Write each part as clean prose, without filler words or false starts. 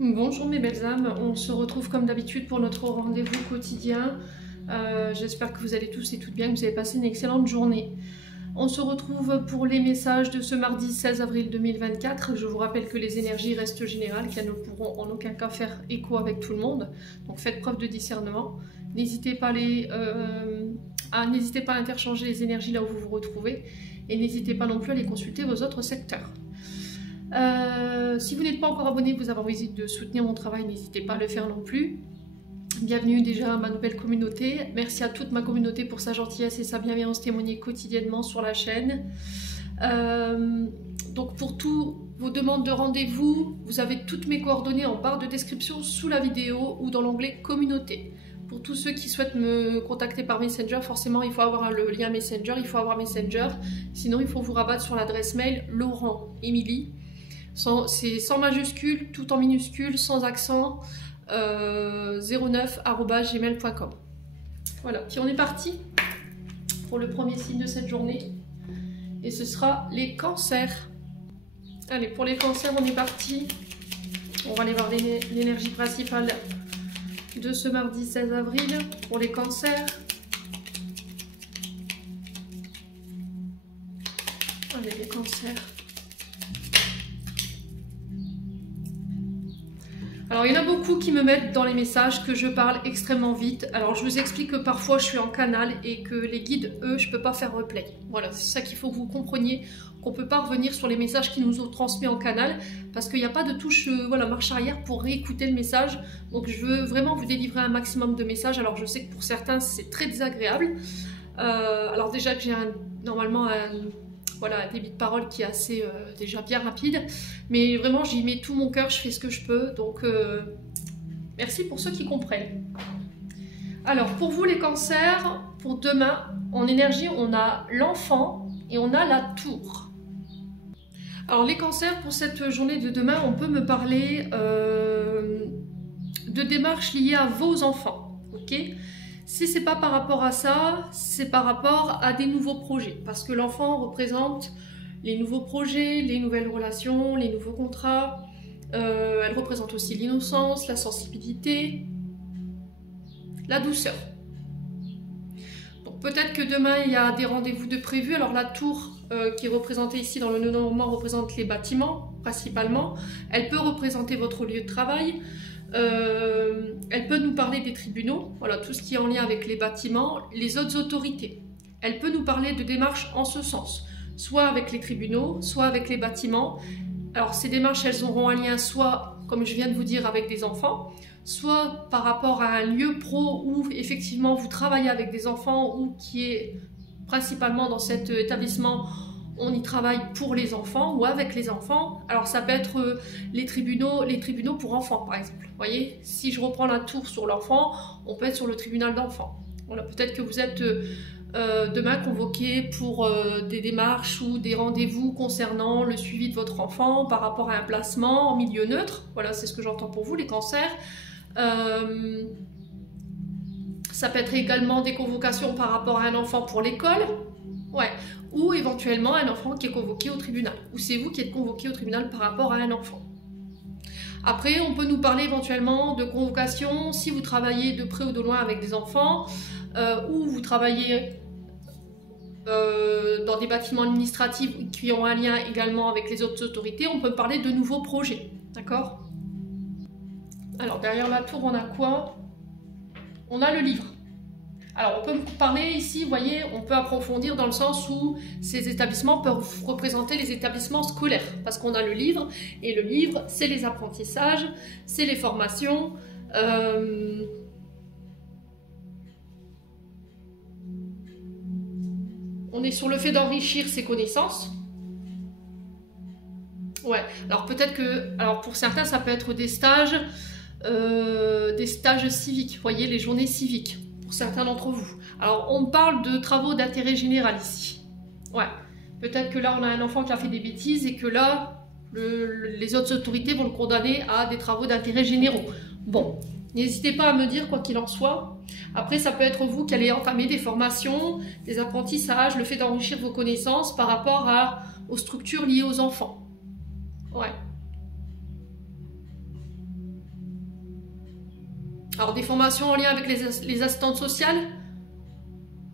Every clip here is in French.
Bonjour mes belles âmes, on se retrouve comme d'habitude pour notre rendez-vous quotidien. J'espère que vous allez tous et toutes bien, que vous avez passé une excellente journée. On se retrouve pour les messages de ce mardi 16 avril 2024. Je vous rappelle que les énergies restent générales, qu'elles ne pourront en aucun cas faire écho avec tout le monde. Donc faites preuve de discernement. N'hésitez pas à interchanger les énergies là où vous vous retrouvez. Et n'hésitez pas non plus à aller consulter vos autres secteurs. Si vous n'êtes pas encore abonné, vous avez envie de soutenir mon travail, n'hésitez pas à le faire non plus. Bienvenue déjà à ma nouvelle communauté. Merci à toute ma communauté pour sa gentillesse et sa bienveillance témoignée quotidiennement sur la chaîne. Donc pour tous vos demandes de rendez-vous, vous avez toutes mes coordonnées en barre de description sous la vidéo ou dans l'onglet communauté. Pour tous ceux qui souhaitent me contacter par Messenger, forcément il faut avoir le lien Messenger, il faut avoir Messenger. Sinon il faut vous rabattre sur l'adresse mail Laurent Émilie. C'est sans majuscule, tout en minuscule, sans accent, 09@gmail.com. Voilà, puis on est parti pour le premier signe de cette journée. Et ce sera les cancers. Allez, pour les cancers, on est parti. On va aller voir l'énergie principale de ce mardi 16 avril pour les cancers. Allez, les cancers. Alors, il y en a beaucoup qui me mettent dans les messages que je parle extrêmement vite. Alors, je vous explique que parfois, je suis en canal et que les guides, eux, je ne peux pas faire replay. Voilà, c'est ça qu'il faut que vous compreniez, qu'on ne peut pas revenir sur les messages qui nous ont transmis en canal parce qu'il n'y a pas de touche voilà, marche arrière pour réécouter le message. Donc, je veux vraiment vous délivrer un maximum de messages. Alors, je sais que pour certains, c'est très désagréable. Alors, déjà que j'ai normalement un débit de parole qui est assez déjà bien rapide, mais vraiment j'y mets tout mon cœur, je fais ce que je peux, donc merci pour ceux qui comprennent. Alors pour vous les cancers, pour demain, en énergie on a l'enfant et on a la tour. Alors les cancers, pour cette journée de demain, on peut me parler de démarches liées à vos enfants, ok ? Si c'est pas par rapport à ça, c'est par rapport à des nouveaux projets. Parce que l'enfant représente les nouveaux projets, les nouvelles relations, les nouveaux contrats. Elle représente aussi l'innocence, la sensibilité, la douceur. Donc peut-être que demain, il y a des rendez-vous de prévus. Alors la tour qui est représentée ici dans le nœud normand représente les bâtiments, principalement. Elle peut représenter votre lieu de travail. Elle peut nous parler des tribunaux, voilà, tout ce qui est en lien avec les bâtiments, les autres autorités. Elle peut nous parler de démarches en ce sens, soit avec les tribunaux, soit avec les bâtiments. Alors ces démarches, elles auront un lien soit, comme je viens de vous dire, avec des enfants, soit par rapport à un lieu pro où effectivement vous travaillez avec des enfants ou qui est principalement dans cet établissement. On y travaille pour les enfants ou avec les enfants. Alors ça peut être les tribunaux pour enfants par exemple. Vous voyez, si je reprends la tour sur l'enfant, on peut être sur le tribunal d'enfants. Voilà, peut-être que vous êtes demain convoqué pour des démarches ou des rendez-vous concernant le suivi de votre enfant par rapport à un placement en milieu neutre. Voilà, c'est ce que j'entends pour vous, les cancers. Ça peut être également des convocations par rapport à un enfant pour l'école. Ouais. Ou éventuellement un enfant qui est convoqué au tribunal. Ou c'est vous qui êtes convoqué au tribunal par rapport à un enfant. Après, on peut nous parler éventuellement de convocation si vous travaillez de près ou de loin avec des enfants, ou vous travaillez dans des bâtiments administratifs qui ont un lien également avec les autres autorités. On peut parler de nouveaux projets. D'accord ? Alors, derrière la tour, on a quoi ? On a le livre. Alors, on peut parler ici, vous voyez, on peut approfondir dans le sens où ces établissements peuvent représenter les établissements scolaires. Parce qu'on a le livre, et le livre, c'est les apprentissages, c'est les formations. On est sur le fait d'enrichir ses connaissances. Ouais, alors peut-être que, alors pour certains, ça peut être des stages civiques, vous voyez, les journées civiques. Pour certains d'entre vous. Alors, on parle de travaux d'intérêt général ici. Ouais. Peut-être que là, on a un enfant qui a fait des bêtises et que là, les autres autorités vont le condamner à des travaux d'intérêt généraux. Bon, n'hésitez pas à me dire quoi qu'il en soit. Après, ça peut être vous qui allez entamer des formations, des apprentissages, le fait d'enrichir vos connaissances par rapport aux structures liées aux enfants. Ouais. Alors des formations en lien avec les assistantes sociales.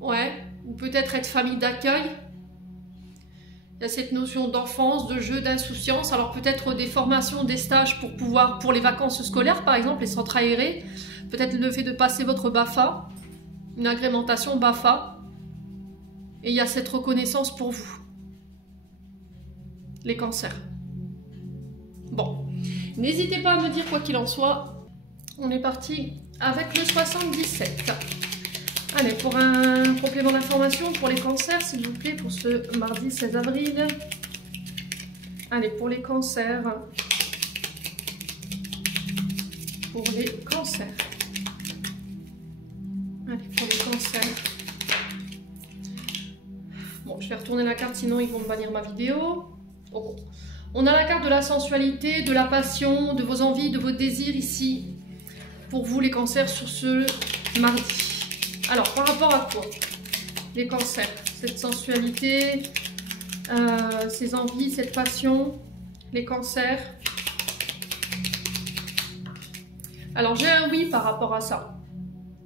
Ouais. Ou peut-être être famille d'accueil. Il y a cette notion d'enfance, de jeu, d'insouciance. Alors peut-être des formations, des stages pour les vacances scolaires, par exemple, les centres aérés. Peut-être le fait de passer votre BAFA, une agrémentation BAFA. Et il y a cette reconnaissance pour vous. Les cancers. Bon, n'hésitez pas à me dire quoi qu'il en soit. On est parti avec le 77. Allez, pour un complément d'information pour les cancers, s'il vous plaît, pour ce mardi 16 avril. Allez, pour les cancers. Pour les cancers. Allez, pour les cancers. Bon, je vais retourner la carte, sinon ils vont me bannir ma vidéo. Bon. On a la carte de la sensualité, de la passion, de vos envies, de vos désirs ici. Pour vous, les cancers, sur ce mardi. Alors, par rapport à quoi? Les cancers, cette sensualité, ces envies, cette passion, les cancers. Alors, j'ai un oui par rapport à ça.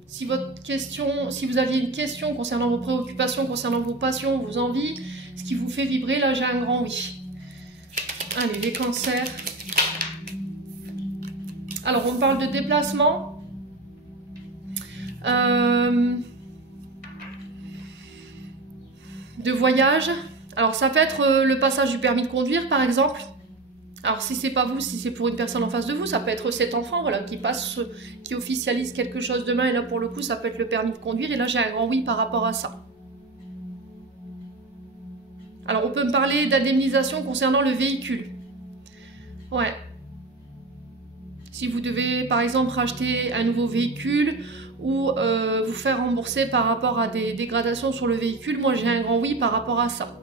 Si vous aviez une question concernant vos préoccupations, concernant vos passions, vos envies, ce qui vous fait vibrer, là, j'ai un grand oui. Allez, les cancers. Alors, on parle de déplacement. De voyage. Alors ça peut être le passage du permis de conduire par exemple. Alors si c'est pas vous, si c'est pour une personne en face de vous, ça peut être cet enfant voilà, qui passe, qui officialise quelque chose demain, et là pour le coup ça peut être le permis de conduire, et là j'ai un grand oui par rapport à ça. Alors on peut me parler d'indemnisation concernant le véhicule. Ouais. Si vous devez par exemple racheter un nouveau véhicule, ou vous faire rembourser par rapport à des dégradations sur le véhicule, moi j'ai un grand oui par rapport à ça.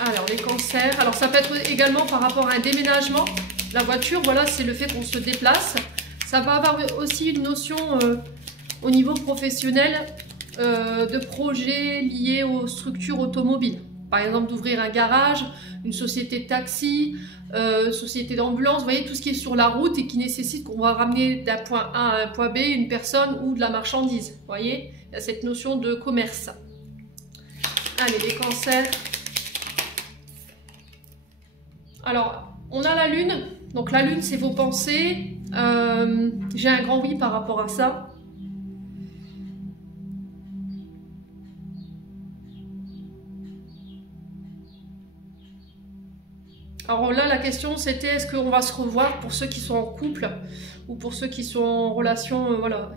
Alors les cancers, alors ça peut être également par rapport à un déménagement. La voiture, voilà, c'est le fait qu'on se déplace. Ça va avoir aussi une notion au niveau professionnel de projets liés aux structures automobiles. Par exemple d'ouvrir un garage, une société de taxi, société d'ambulance, vous voyez, tout ce qui est sur la route et qui nécessite qu'on va ramener d'un point A à un point B une personne ou de la marchandise. Vous voyez, il y a cette notion de commerce. Allez, les cancers. Alors, on a la lune. Donc la lune, c'est vos pensées. J'ai un grand oui par rapport à ça. Alors là, la question, c'était est-ce qu'on va se revoir pour ceux qui sont en couple ou pour ceux qui sont en relation, voilà,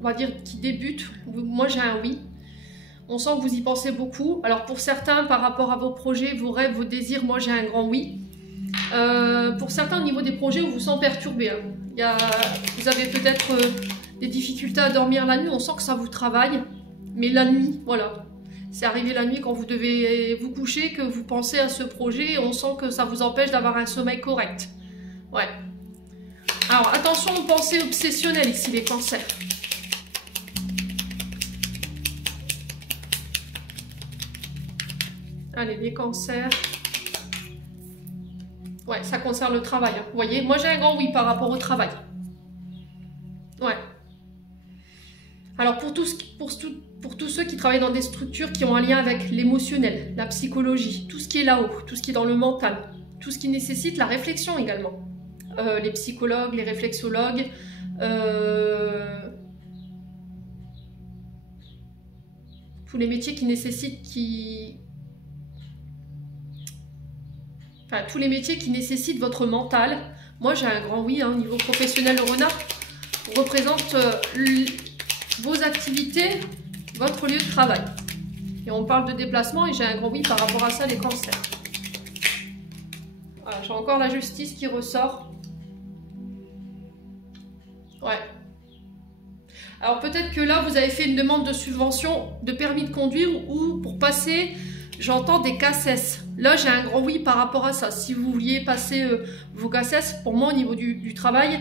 on va dire qui débutent. Moi, j'ai un oui. On sent que vous y pensez beaucoup. Alors pour certains, par rapport à vos projets, vos rêves, vos désirs, moi, j'ai un grand oui. Pour certains, au niveau des projets, on vous sent perturbé. Hein. Vous avez peut-être des difficultés à dormir la nuit. On sent que ça vous travaille. Mais la nuit, voilà. C'est arrivé la nuit quand vous devez vous coucher, que vous pensez à ce projet, et on sent que ça vous empêche d'avoir un sommeil correct. Ouais. Alors, attention aux pensées obsessionnelles ici, les cancers. Allez, les cancers. Ouais, ça concerne le travail. Hein. Vous voyez, moi j'ai un grand oui par rapport au travail. Ouais. Alors pour tous ceux qui travaillent dans des structures qui ont un lien avec l'émotionnel, la psychologie, tout ce qui est là-haut, tout ce qui est dans le mental, tout ce qui nécessite la réflexion également. Les psychologues, les réflexologues, tous les métiers qui nécessitent tous les métiers qui nécessitent votre mental. Moi j'ai un grand oui, hein, au niveau professionnel. Le renard représente vos activités, votre lieu de travail. Et on parle de déplacement et j'ai un grand oui par rapport à ça, les cancers. Voilà, j'ai encore la justice qui ressort. Ouais. Alors peut-être que là, vous avez fait une demande de subvention de permis de conduire ou pour passer, j'entends des CACES. Là, j'ai un grand oui par rapport à ça. Si vous vouliez passer vos CACES, pour moi, au niveau du travail,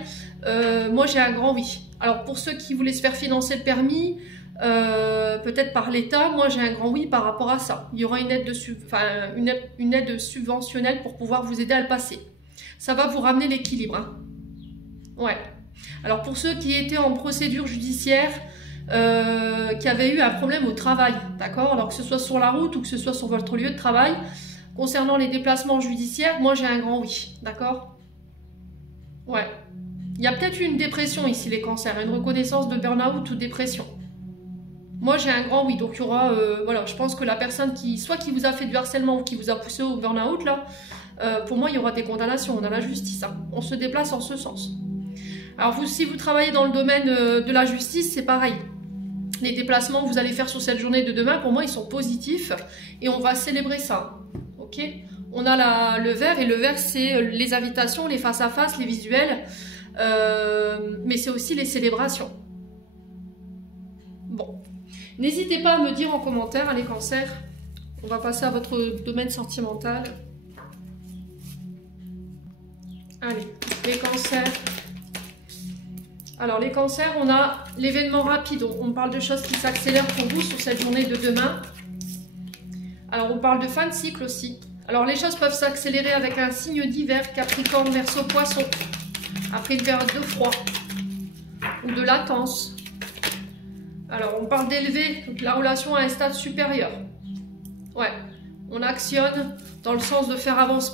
moi, j'ai un grand oui. Alors pour ceux qui voulaient se faire financer le permis, peut-être par l'État, moi j'ai un grand oui par rapport à ça. Il y aura une aide, une aide subventionnelle pour pouvoir vous aider à le passer. Ça va vous ramener l'équilibre. Hein. Ouais. Alors pour ceux qui étaient en procédure judiciaire, qui avaient eu un problème au travail, d'accord? Alors que ce soit sur la route ou que ce soit sur votre lieu de travail, concernant les déplacements judiciaires, moi j'ai un grand oui, d'accord? Ouais. Il y a peut-être une dépression ici, les cancers, une reconnaissance de burn-out ou dépression. Moi j'ai un grand oui, donc il y aura, voilà, je pense que la personne qui vous a fait du harcèlement ou qui vous a poussé au burn-out, là, pour moi il y aura des condamnations, on a la justice, hein. On se déplace en ce sens. Alors vous, si vous travaillez dans le domaine de la justice, c'est pareil. Les déplacements que vous allez faire sur cette journée de demain, pour moi ils sont positifs et on va célébrer ça, ok? On a le vert, et le vert c'est les invitations, les face-à-face, les visuels, mais c'est aussi les célébrations. Bon. N'hésitez pas à me dire en commentaire, les cancers. On va passer à votre domaine sentimental. Allez, les cancers. Alors les cancers, on a l'événement rapide. On parle de choses qui s'accélèrent pour vous sur cette journée de demain. Alors on parle de fin de cycle aussi. Alors les choses peuvent s'accélérer avec un signe d'hiver, Capricorne, Verseau, Poisson. Après une période de froid ou de latence. Alors, on parle d'élever la relation à un stade supérieur. Ouais, on actionne dans le sens de faire avancer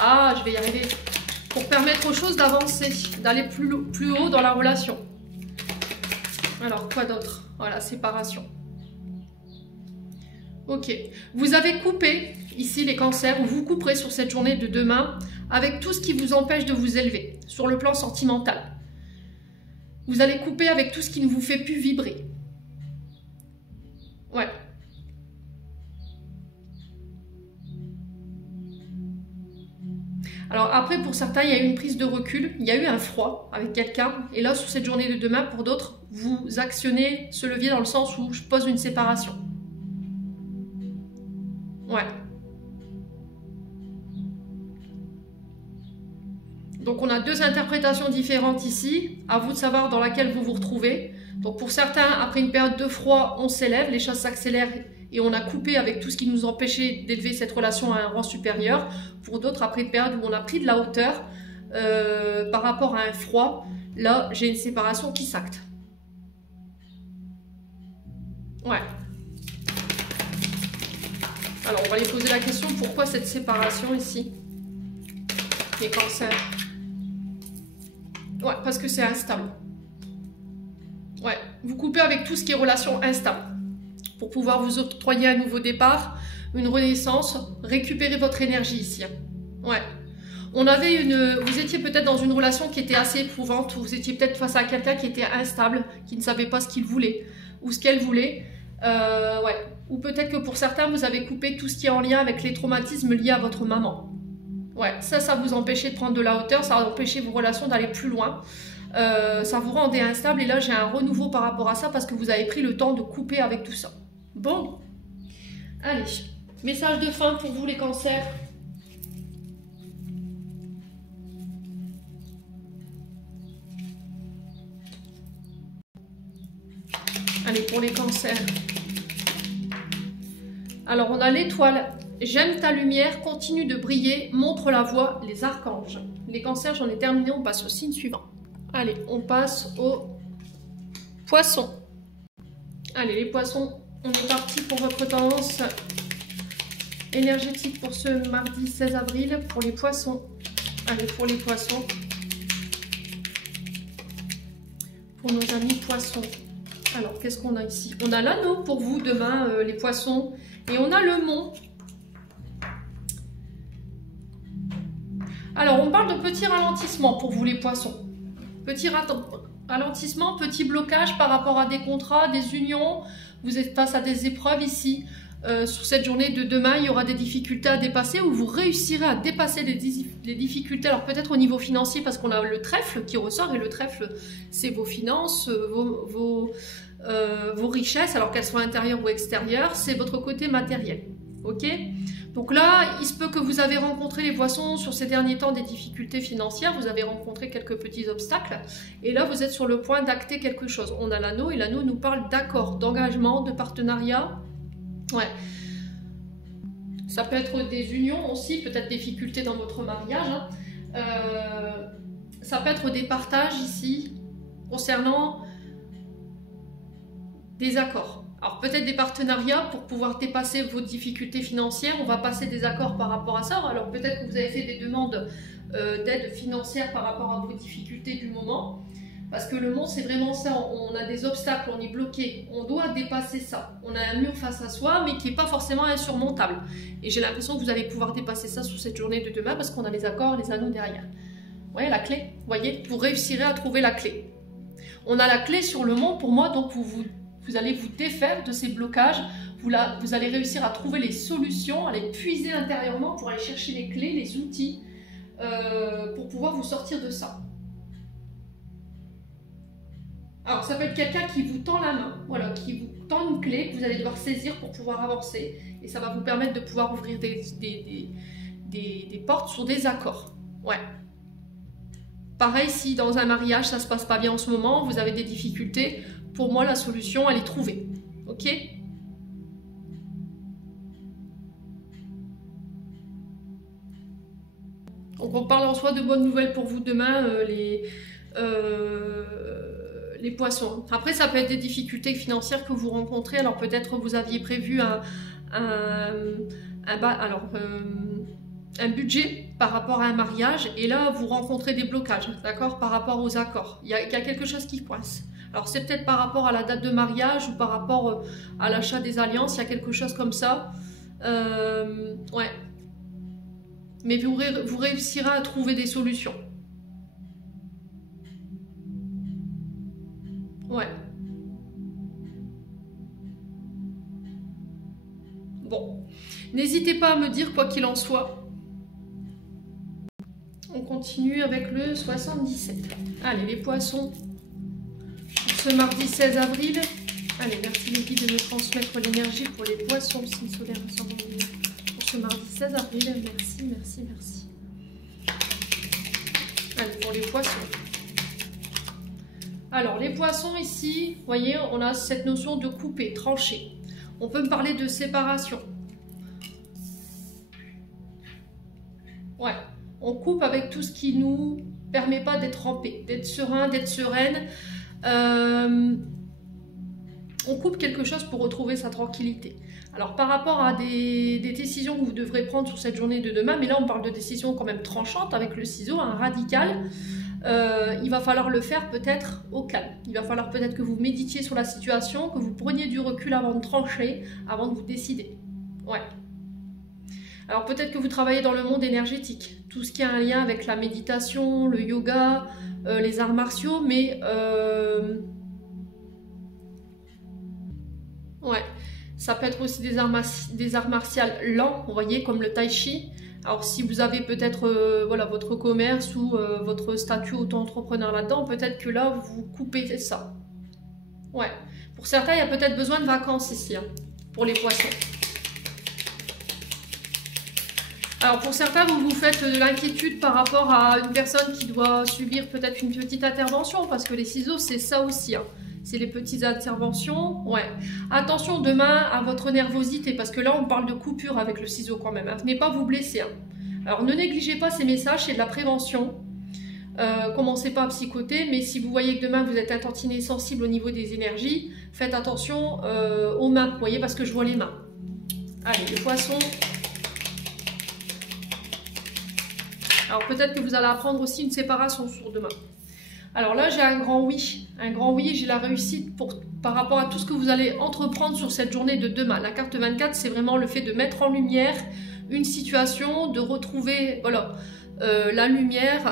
ah, je vais y arriver. Pour permettre aux choses d'avancer, d'aller plus haut dans la relation. Alors, quoi d'autre? Voilà, séparation. Ok. Vous avez coupé, ici les cancers, ou vous couperez sur cette journée de demain avec tout ce qui vous empêche de vous élever, sur le plan sentimental. Vous allez couper avec tout ce qui ne vous fait plus vibrer. Ouais. Alors après, pour certains, il y a eu une prise de recul, il y a eu un froid avec quelqu'un. Et là, sur cette journée de demain, pour d'autres, vous actionnez ce levier dans le sens où je pose une séparation. Ouais. Donc on a deux interprétations différentes ici, à vous de savoir dans laquelle vous vous retrouvez. Donc pour certains, après une période de froid, on s'élève, les choses s'accélèrent et on a coupé avec tout ce qui nous empêchait d'élever cette relation à un rang supérieur. Pour d'autres, après une période où on a pris de la hauteur par rapport à un froid, là j'ai une séparation qui s'acte. Ouais. Alors on va les poser la question, pourquoi cette séparation ici? Les cancers. Ouais, parce que c'est instable. Ouais, vous coupez avec tout ce qui est relation instable. Pour pouvoir vous octroyer un nouveau départ, une renaissance, récupérer votre énergie ici. Ouais. On avait vous étiez peut-être dans une relation qui était assez éprouvante, vous étiez peut-être face à quelqu'un qui était instable, qui ne savait pas ce qu'il voulait, ou ce qu'elle voulait. Ouais. Ou peut-être que pour certains, vous avez coupé tout ce qui est en lien avec les traumatismes liés à votre maman. Ouais, ça vous empêchait de prendre de la hauteur, ça empêchait vos relations d'aller plus loin. Ça vous rendait instable et là j'ai un renouveau par rapport à ça parce que vous avez pris le temps de couper avec tout ça. Bon, allez, message de fin pour vous les cancers. Allez, pour les cancers. Alors on a l'étoile. J'aime ta lumière, continue de briller, montre la voie, les archanges. Les cancers, j'en ai terminé, on passe au signe suivant. Allez, on passe aux poissons. Allez, les poissons, on est parti pour votre tendance énergétique pour ce mardi 16 avril, pour les poissons. Allez, pour les poissons. Pour nos amis poissons. Alors, qu'est-ce qu'on a ici? On a l'anneau pour vous demain, les poissons. Et on a le mont. Alors, on parle de petits ralentissements pour vous les poissons. Petit ralentissement, petit blocage par rapport à des contrats, des unions. Vous êtes face à des épreuves ici. Sur cette journée de demain, il y aura des difficultés à dépasser ou vous réussirez à dépasser les difficultés. Alors peut-être au niveau financier parce qu'on a le trèfle qui ressort et le trèfle, c'est vos finances, vos richesses, alors qu'elles soient intérieures ou extérieures. C'est votre côté matériel. Ok? Donc là, il se peut que vous avez rencontré les poissons sur ces derniers temps des difficultés financières, vous avez rencontré quelques petits obstacles, et là vous êtes sur le point d'acter quelque chose. On a l'anneau, et l'anneau nous parle d'accord, d'engagement, de partenariat. Ouais. Ça peut être des unions aussi, peut-être des difficultés dans votre mariage. Hein. ça peut être des partages ici concernant des accords. Alors peut-être des partenariats pour pouvoir dépasser vos difficultés financières. On va passer des accords par rapport à ça. Alors peut-être que vous avez fait des demandes d'aide financière par rapport à vos difficultés du moment. Parce que le monde, c'est vraiment ça. On a des obstacles, on est bloqué. On doit dépasser ça. On a un mur face à soi, mais qui n'est pas forcément insurmontable. Et j'ai l'impression que vous allez pouvoir dépasser ça sous cette journée de demain parce qu'on a les accords, les anneaux derrière. Vous voyez la clé? Vous voyez? Vous réussirez à trouver la clé. On a la clé sur le monde pour moi, donc vous allez vous défaire de ces blocages. Vous allez réussir à trouver les solutions, à les puiser intérieurement pour aller chercher les clés, les outils, pour pouvoir vous sortir de ça. Alors, ça peut être quelqu'un qui vous tend la main, voilà, qui vous tend une clé que vous allez devoir saisir pour pouvoir avancer. Et ça va vous permettre de pouvoir ouvrir des portes sur des accords. Ouais. Pareil, si dans un mariage, ça ne se passe pas bien en ce moment, vous avez des difficultés, pour moi, la solution, elle est trouvée. Ok ? Donc, on parle en soi de bonnes nouvelles pour vous demain, les poissons. Après, ça peut être des difficultés financières que vous rencontrez. Alors, peut-être vous aviez prévu un budget par rapport à un mariage et là, vous rencontrez des blocages, d'accord, par rapport aux accords. Il y a quelque chose qui coince. Alors, c'est peut-être par rapport à la date de mariage ou par rapport à l'achat des alliances. Il y a quelque chose comme ça. Ouais. Mais vous réussirez à trouver des solutions. Ouais. Bon. N'hésitez pas à me dire quoi qu'il en soit. On continue avec le 77. Allez, les poissons. Ce mardi 16 avril. Allez, merci les guides de me transmettre l'énergie pour les poissons, signe solaire ascendant lunaire. Pour ce mardi 16 avril, merci, merci, merci. Allez, pour les poissons. Alors, les poissons ici, vous voyez, on a cette notion de couper, trancher. On peut me parler de séparation. Ouais, on coupe avec tout ce qui nous permet pas d'être en paix, d'être serein, d'être sereine. On coupe quelque chose pour retrouver sa tranquillité. Alors par rapport à des décisions que vous devrez prendre sur cette journée de demain, mais là on parle de décisions quand même tranchantes avec le ciseau, un radical, il va falloir le faire peut-être au calme. Il va falloir peut-être que vous méditiez sur la situation, que vous preniez du recul avant de trancher, avant de vous décider. Ouais. Alors peut-être que vous travaillez dans le monde énergétique, tout ce qui a un lien avec la méditation, le yoga, les arts martiaux, mais ouais, ça peut être aussi des arts martiaux lents, vous voyez, comme le tai chi. Alors si vous avez peut-être voilà, votre commerce ou votre statut auto-entrepreneur là-dedans, peut-être que là vous coupez ça. Ouais, pour certains il y a peut-être besoin de vacances ici, hein, pour les poissons. Alors pour certains, vous vous faites de l'inquiétude par rapport à une personne qui doit subir peut-être une petite intervention, parce que les ciseaux, c'est ça aussi, hein. C'est les petites interventions. Ouais. Attention demain à votre nervosité, parce que là, on parle de coupure avec le ciseau quand même. Hein. Venez pas vous blesser. Hein. Alors ne négligez pas ces messages, c'est de la prévention. Commencez pas à psychoter, mais si vous voyez que demain vous êtes intentionné sensible au niveau des énergies, faites attention aux mains, vous voyez, parce que je vois les mains. Allez, les poissons. Alors peut-être que vous allez apprendre aussi une séparation sur demain. Alors là, j'ai un grand oui. Un grand oui, j'ai la réussite par rapport à tout ce que vous allez entreprendre sur cette journée de demain. La carte 24, c'est vraiment le fait de mettre en lumière une situation, de retrouver voilà, la lumière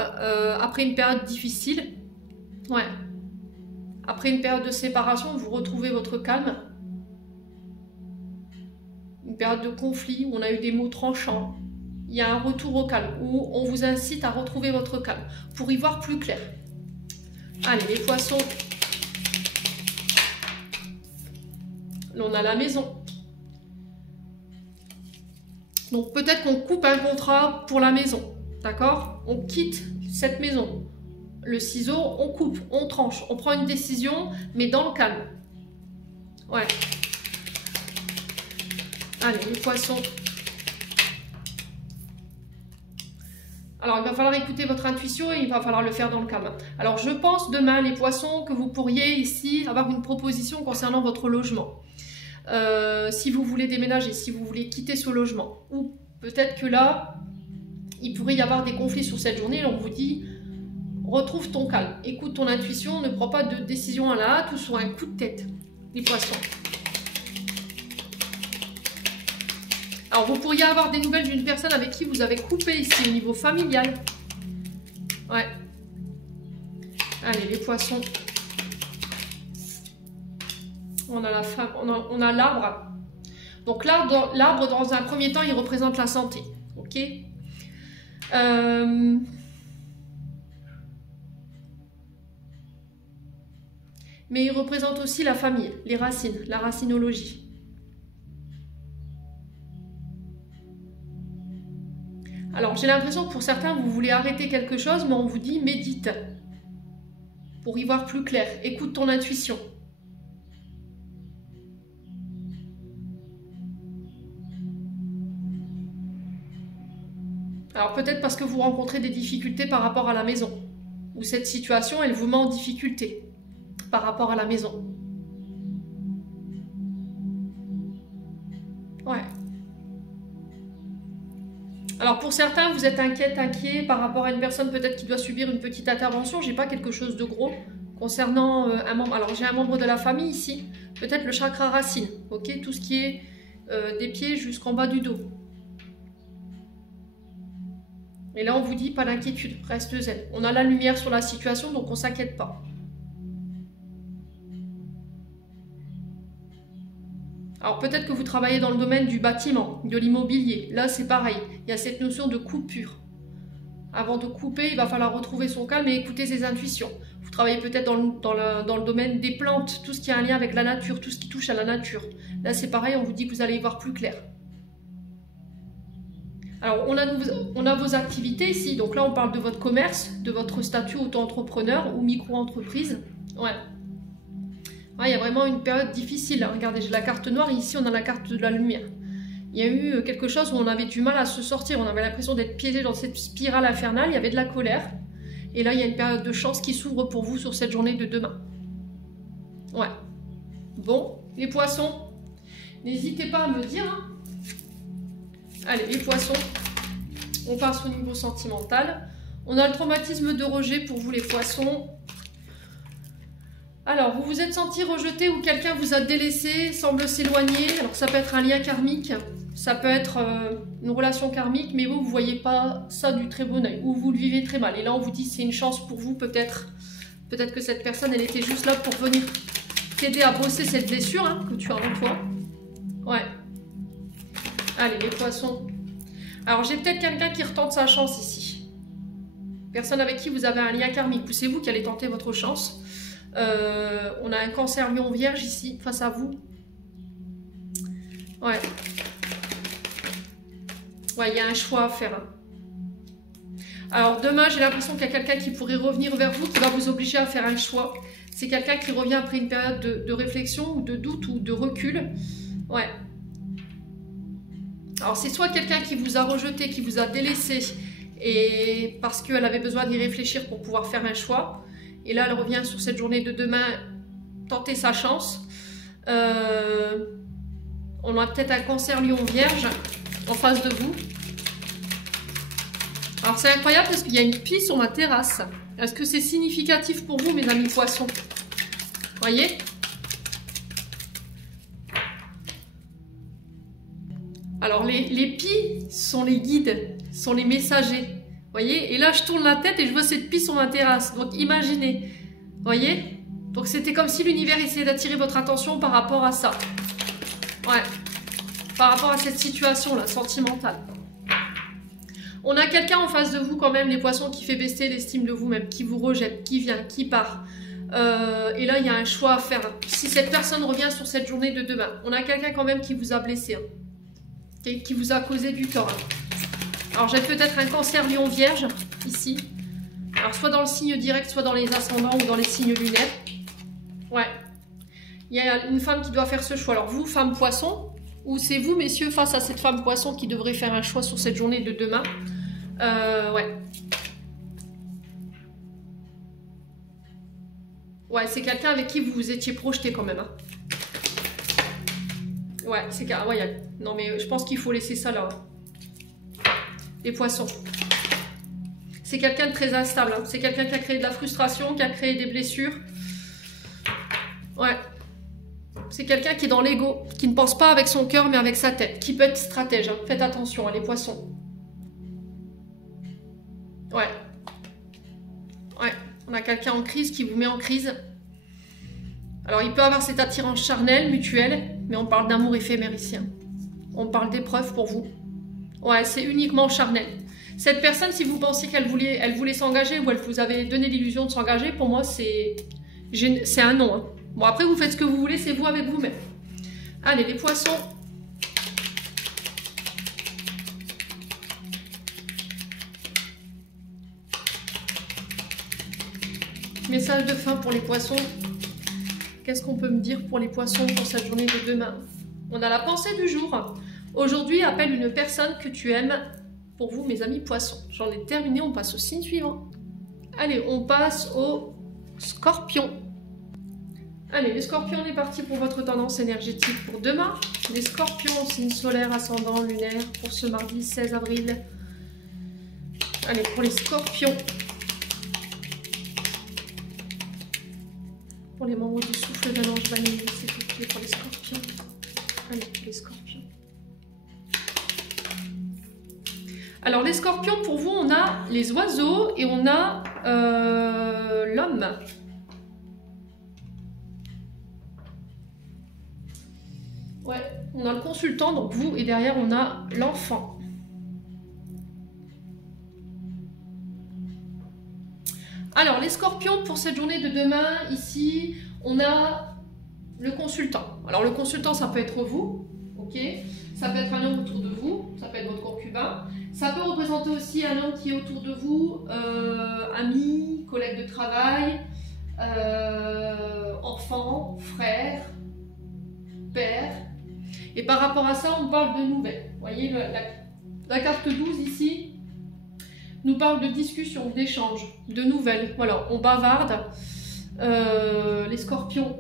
après une période difficile. Ouais. Après une période de séparation, vous retrouvez votre calme. Une période de conflit où on a eu des mots tranchants. Il y a un retour au calme, où on vous incite à retrouver votre calme, pour y voir plus clair. Allez, les poissons. Là, on a la maison. Donc, peut-être qu'on coupe un contrat pour la maison, d'accord? On quitte cette maison. Le ciseau, on coupe, on tranche, on prend une décision, mais dans le calme. Ouais. Allez, les poissons. Alors, il va falloir écouter votre intuition et il va falloir le faire dans le calme. Alors, je pense demain, les poissons, que vous pourriez ici avoir une proposition concernant votre logement. Si vous voulez déménager, si vous voulez quitter ce logement. Ou peut-être que là, il pourrait y avoir des conflits sur cette journée. On vous dit, retrouve ton calme, écoute ton intuition, ne prends pas de décision à la hâte ou sur un coup de tête, les poissons. Alors, vous pourriez avoir des nouvelles d'une personne avec qui vous avez coupé ici, au niveau familial. Ouais. Allez, les poissons. On a la femme, on a l'arbre. Donc, l'arbre, dans un premier temps, il représente la santé. Ok. Mais il représente aussi la famille, les racines, la racinologie. Alors, j'ai l'impression que pour certains, vous voulez arrêter quelque chose, mais on vous dit médite. Pour y voir plus clair. Écoute ton intuition. Alors, peut-être parce que vous rencontrez des difficultés par rapport à la maison. Ou cette situation, elle vous met en difficulté par rapport à la maison. Ouais. Alors pour certains, vous êtes inquiet par rapport à une personne peut-être qui doit subir une petite intervention. J'ai pas quelque chose de gros concernant un membre. Alors j'ai un membre de la famille ici, peut-être le chakra racine, ok, tout ce qui est des pieds jusqu'en bas du dos. Et là on vous dit pas d'inquiétude, reste zen. On a la lumière sur la situation, donc on s'inquiète pas. Alors peut-être que vous travaillez dans le domaine du bâtiment, de l'immobilier. Là c'est pareil, il y a cette notion de coupure. Avant de couper, il va falloir retrouver son calme et écouter ses intuitions. Vous travaillez peut-être dans le domaine des plantes, tout ce qui a un lien avec la nature, tout ce qui touche à la nature. Là c'est pareil, on vous dit que vous allez y voir plus clair. Alors on a vos activités ici, donc là on parle de votre commerce, de votre statut auto-entrepreneur ou micro-entreprise. Ouais. Il y a vraiment une période difficile. Regardez, j'ai la carte noire et ici on a la carte de la lumière. Il y a eu quelque chose où on avait du mal à se sortir. On avait l'impression d'être piégé dans cette spirale infernale. Il y avait de la colère. Et là, il y a une période de chance qui s'ouvre pour vous sur cette journée de demain. Ouais. Bon, les poissons, n'hésitez pas à me dire. Hein. Allez, les poissons, on passe au niveau sentimental. On a le traumatisme de rejet pour vous les poissons. Alors, vous vous êtes senti rejeté ou quelqu'un vous a délaissé, semble s'éloigner. Alors, ça peut être un lien karmique, ça peut être une relation karmique, mais vous ne voyez pas ça du très bon oeil, ou vous le vivez très mal. Et là, on vous dit c'est une chance pour vous, peut-être que cette personne, elle était juste là pour venir t'aider à bosser cette blessure hein, que tu as en toi. Ouais. Allez, les poissons. Alors, j'ai peut-être quelqu'un qui retente sa chance ici. Personne avec qui vous avez un lien karmique, ou c'est vous qui allez tenter votre chance. On a un cancer lion vierge ici face à vous. Ouais. Ouais, il y a un choix à faire. Hein. Alors demain, j'ai l'impression qu'il y a quelqu'un qui pourrait revenir vers vous, qui va vous obliger à faire un choix. C'est quelqu'un qui revient après une période de réflexion ou de doute ou de recul. Ouais. Alors c'est soit quelqu'un qui vous a rejeté, qui vous a délaissé, et parce qu'elle avait besoin d'y réfléchir pour pouvoir faire un choix. Et là, elle revient sur cette journée de demain, tenter sa chance. On a peut-être un cancer lion vierge en face de vous. Alors, c'est incroyable parce qu'il y a une pie sur ma terrasse. Est-ce que c'est significatif pour vous, mes amis poissons? Voyez? Alors, les pies sont les guides, sont les messagers. Voyez, et là je tourne la tête et je vois cette pie sur ma terrasse. Donc imaginez, voyez. Donc c'était comme si l'univers essayait d'attirer votre attention par rapport à ça. Ouais, par rapport à cette situation là, sentimentale. On a quelqu'un en face de vous quand même, les poissons, qui fait baisser l'estime de vous-même, qui vous rejette, qui vient, qui part. Et là il y a un choix à faire. Si cette personne revient sur cette journée de demain, on a quelqu'un quand même qui vous a blessé, hein, qui vous a causé du tort. Hein. Alors j'ai peut-être un cancer lion vierge ici. Alors soit dans le signe direct, soit dans les ascendants ou dans les signes lunaires. Ouais. Il y a une femme qui doit faire ce choix. Alors vous, femme poisson, ou c'est vous, messieurs, face à cette femme poisson qui devrait faire un choix sur cette journée de demain. Ouais. Ouais, c'est quelqu'un avec qui vous vous étiez projeté quand même. Hein. Ouais, c'est car. Ouais, non, mais je pense qu'il faut laisser ça là. Les poissons. C'est quelqu'un de très instable. Hein. C'est quelqu'un qui a créé de la frustration, qui a créé des blessures. Ouais. C'est quelqu'un qui est dans l'ego, qui ne pense pas avec son cœur, mais avec sa tête. Qui peut être stratège. Hein. Faites attention, hein, les poissons. Ouais. Ouais. On a quelqu'un en crise qui vous met en crise. Alors, il peut avoir cette attirance charnelle, mutuelle, mais on parle d'amour éphémère ici. Hein. On parle d'épreuve pour vous. Ouais, c'est uniquement charnel. Cette personne, si vous pensiez qu'elle voulait s'engager ou elle vous avait donné l'illusion de s'engager, pour moi, c'est un non. Hein. Bon, après, vous faites ce que vous voulez, c'est vous avec vous-même. Allez, les poissons. Message de fin pour les poissons. Qu'est-ce qu'on peut me dire pour les poissons pour cette journée de demain? On a la pensée du jour. Aujourd'hui, appelle une personne que tu aimes. Pour vous, mes amis poissons. J'en ai terminé, on passe au signe suivant. Allez, on passe au scorpion. Allez, les scorpions, on est parti pour votre tendance énergétique pour demain. Les scorpions, signe solaire, ascendant, lunaire, pour ce mardi 16 avril. Allez, pour les scorpions. Pour les membres du souffle de l'ange vanille, c'est ok pour les scorpions. Allez, pour les scorpions. Alors, les scorpions, pour vous, on a les oiseaux et on a l'homme. Ouais, on a le consultant, donc vous, et derrière, on a l'enfant. Alors, les scorpions, pour cette journée de demain, ici, on a le consultant. Alors, le consultant, ça peut être vous, ok? Ça peut être un homme autour de vous, ça peut être votre concubin. Ça peut représenter aussi un homme qui est autour de vous, ami, collègue de travail, enfant, frère, père. Et par rapport à ça, on parle de nouvelles. Vous voyez, la carte 12 ici nous parle de discussion, d'échange, de nouvelles. Voilà, on bavarde. Les scorpions.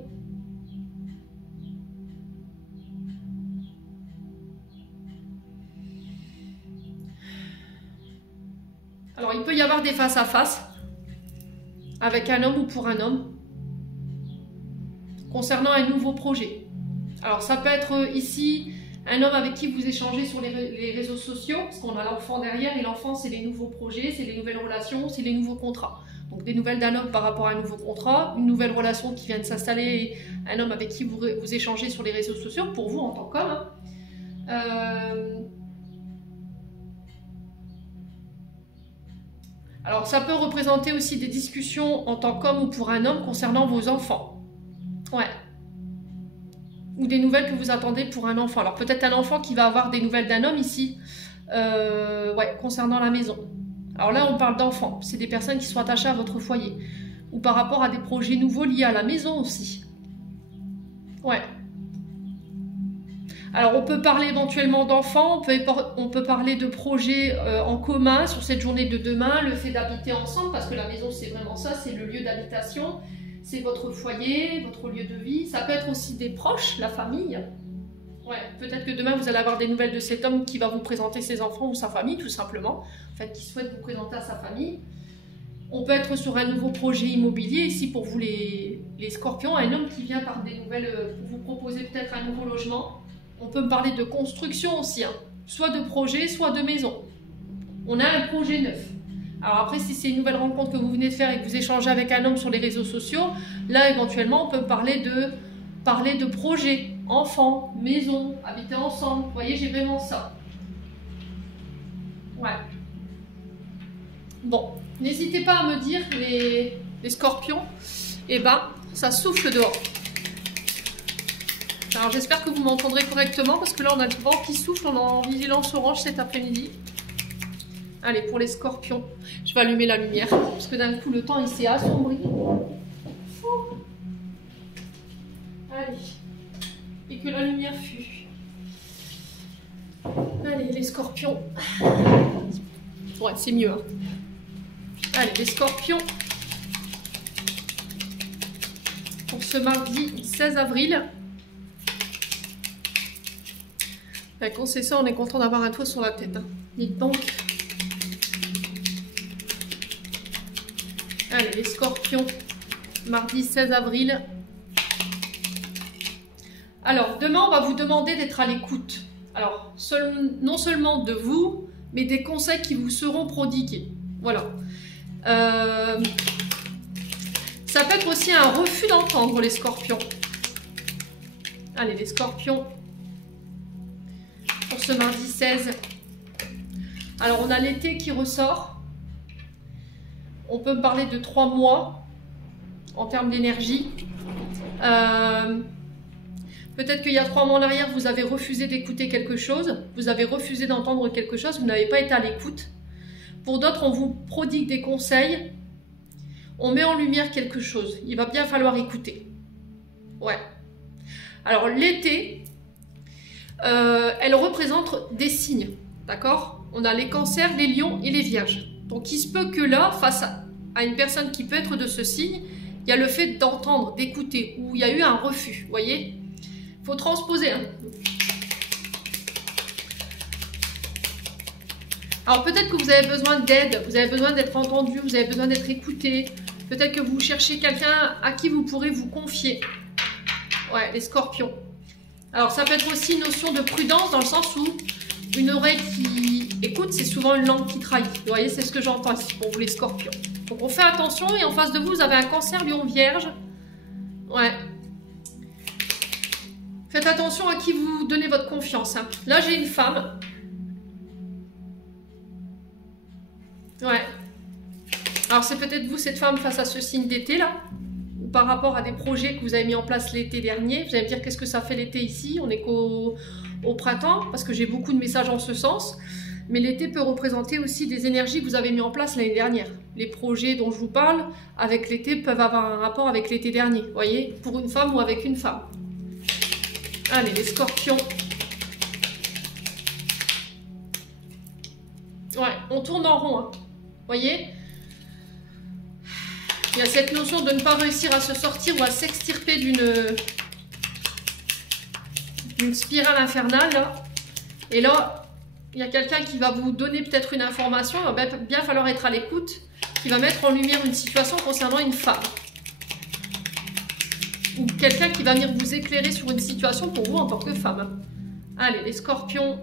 Alors, il peut y avoir des face-à-face avec un homme ou pour un homme concernant un nouveau projet. Alors, ça peut être ici un homme avec qui vous échangez sur les réseaux sociaux, parce qu'on a l'enfant derrière, et l'enfant, c'est les nouveaux projets, c'est les nouvelles relations, c'est les nouveaux contrats. Donc, des nouvelles d'un homme par rapport à un nouveau contrat, une nouvelle relation qui vient de s'installer, un homme avec qui vous échangez sur les réseaux sociaux, pour vous en tant qu'homme. Alors, ça peut représenter aussi des discussions en tant qu'homme ou pour un homme concernant vos enfants. Ouais. Ou des nouvelles que vous attendez pour un enfant. Alors, peut-être un enfant qui va avoir des nouvelles d'un homme ici, ouais, concernant la maison. Alors là, on parle d'enfants. C'est des personnes qui sont attachées à votre foyer. Ou par rapport à des projets nouveaux liés à la maison aussi. Ouais. Alors, on peut parler éventuellement d'enfants, on peut parler de projets en commun sur cette journée de demain, le fait d'habiter ensemble, parce que la maison, c'est vraiment ça, c'est le lieu d'habitation, c'est votre foyer, votre lieu de vie. Ça peut être aussi des proches, la famille. Ouais, peut-être que demain, vous allez avoir des nouvelles de cet homme qui va vous présenter ses enfants ou sa famille, tout simplement. En fait, qui souhaite vous présenter à sa famille. On peut être sur un nouveau projet immobilier, ici pour vous les scorpions, un homme qui vient par des nouvelles, pour vous proposer peut-être un nouveau logement. On peut me parler de construction aussi, hein. Soit de projet, soit de maison. On a un projet neuf. Alors après, si c'est une nouvelle rencontre que vous venez de faire et que vous échangez avec un homme sur les réseaux sociaux, là, éventuellement, on peut parler de projet, enfant, maison, habiter ensemble. Vous voyez, j'ai vraiment ça. Ouais. Bon, n'hésitez pas à me dire, les scorpions, eh ben, ça souffle dehors. Alors j'espère que vous m'entendrez correctement parce que là on a le vent qui souffle, on est en vigilance orange cet après-midi. Allez, pour les scorpions, je vais allumer la lumière parce que d'un coup le temps il s'est assombri. Allez, et que la lumière fût. Allez, les scorpions. Ouais, c'est mieux. Hein. Allez, les scorpions. pour ce mardi 16 avril. Quand c'est ça, on est content d'avoir un toit sur la tête. Hein. Dites donc. Allez, les scorpions, mardi 16 avril. Alors, demain, on va vous demander d'être à l'écoute. Alors, non seulement de vous, mais des conseils qui vous seront prodigués. Voilà. Ça peut être aussi un refus d'entendre, les scorpions. Allez, les scorpions, pour ce mardi 16. Alors, on a l'été qui ressort. On peut me parler de 3 mois en termes d'énergie. Peut-être qu'il y a 3 mois en arrière, vous avez refusé d'écouter quelque chose, vous avez refusé d'entendre quelque chose, vous n'avez pas été à l'écoute. Pour d'autres, on vous prodigue des conseils, on met en lumière quelque chose. Il va bien falloir écouter. Ouais. Alors l'été, elle représente des signes, d'accord? On a les cancers, les lions et les vierges. Donc il se peut que là, face à une personne qui peut être de ce signe, il y a le fait d'entendre, d'écouter, ou il y a eu un refus, vous voyez? Il faut transposer. Hein. Alors peut-être que vous avez besoin d'aide, vous avez besoin d'être entendu, vous avez besoin d'être écouté. Peut-être que vous cherchez quelqu'un à qui vous pourrez vous confier. Ouais, les scorpions. Alors ça peut être aussi une notion de prudence dans le sens où une oreille qui écoute, c'est souvent une langue qui trahit. Vous voyez, c'est ce que j'entends ici pour vous les scorpions. Donc on fait attention et en face de vous, vous avez un cancer, lion, vierge. Ouais. Faites attention à qui vous donnez votre confiance. Hein. Là, j'ai une femme. Ouais. Alors, c'est peut-être vous, cette femme, face à ce signe d'été, là. Ou par rapport à des projets que vous avez mis en place l'été dernier. Vous allez me dire, qu'est-ce que ça fait l'été ici? On n'est qu'au printemps, parce que j'ai beaucoup de messages en ce sens. Mais l'été peut représenter aussi des énergies que vous avez mis en place l'année dernière. Les projets dont je vous parle, avec l'été, peuvent avoir un rapport avec l'été dernier. Vous voyez? Pour une femme ou avec une femme. Allez, les scorpions. Ouais, on tourne en rond. Hein. Vous voyez? Il y a cette notion de ne pas réussir à se sortir ou à s'extirper d'une spirale infernale. Là. Et là, il y a quelqu'un qui va vous donner peut-être une information. Il va bien falloir être à l'écoute. Qui va mettre en lumière une situation concernant une femme. Ou quelqu'un qui va venir vous éclairer sur une situation pour vous en tant que femme. Allez, les scorpions.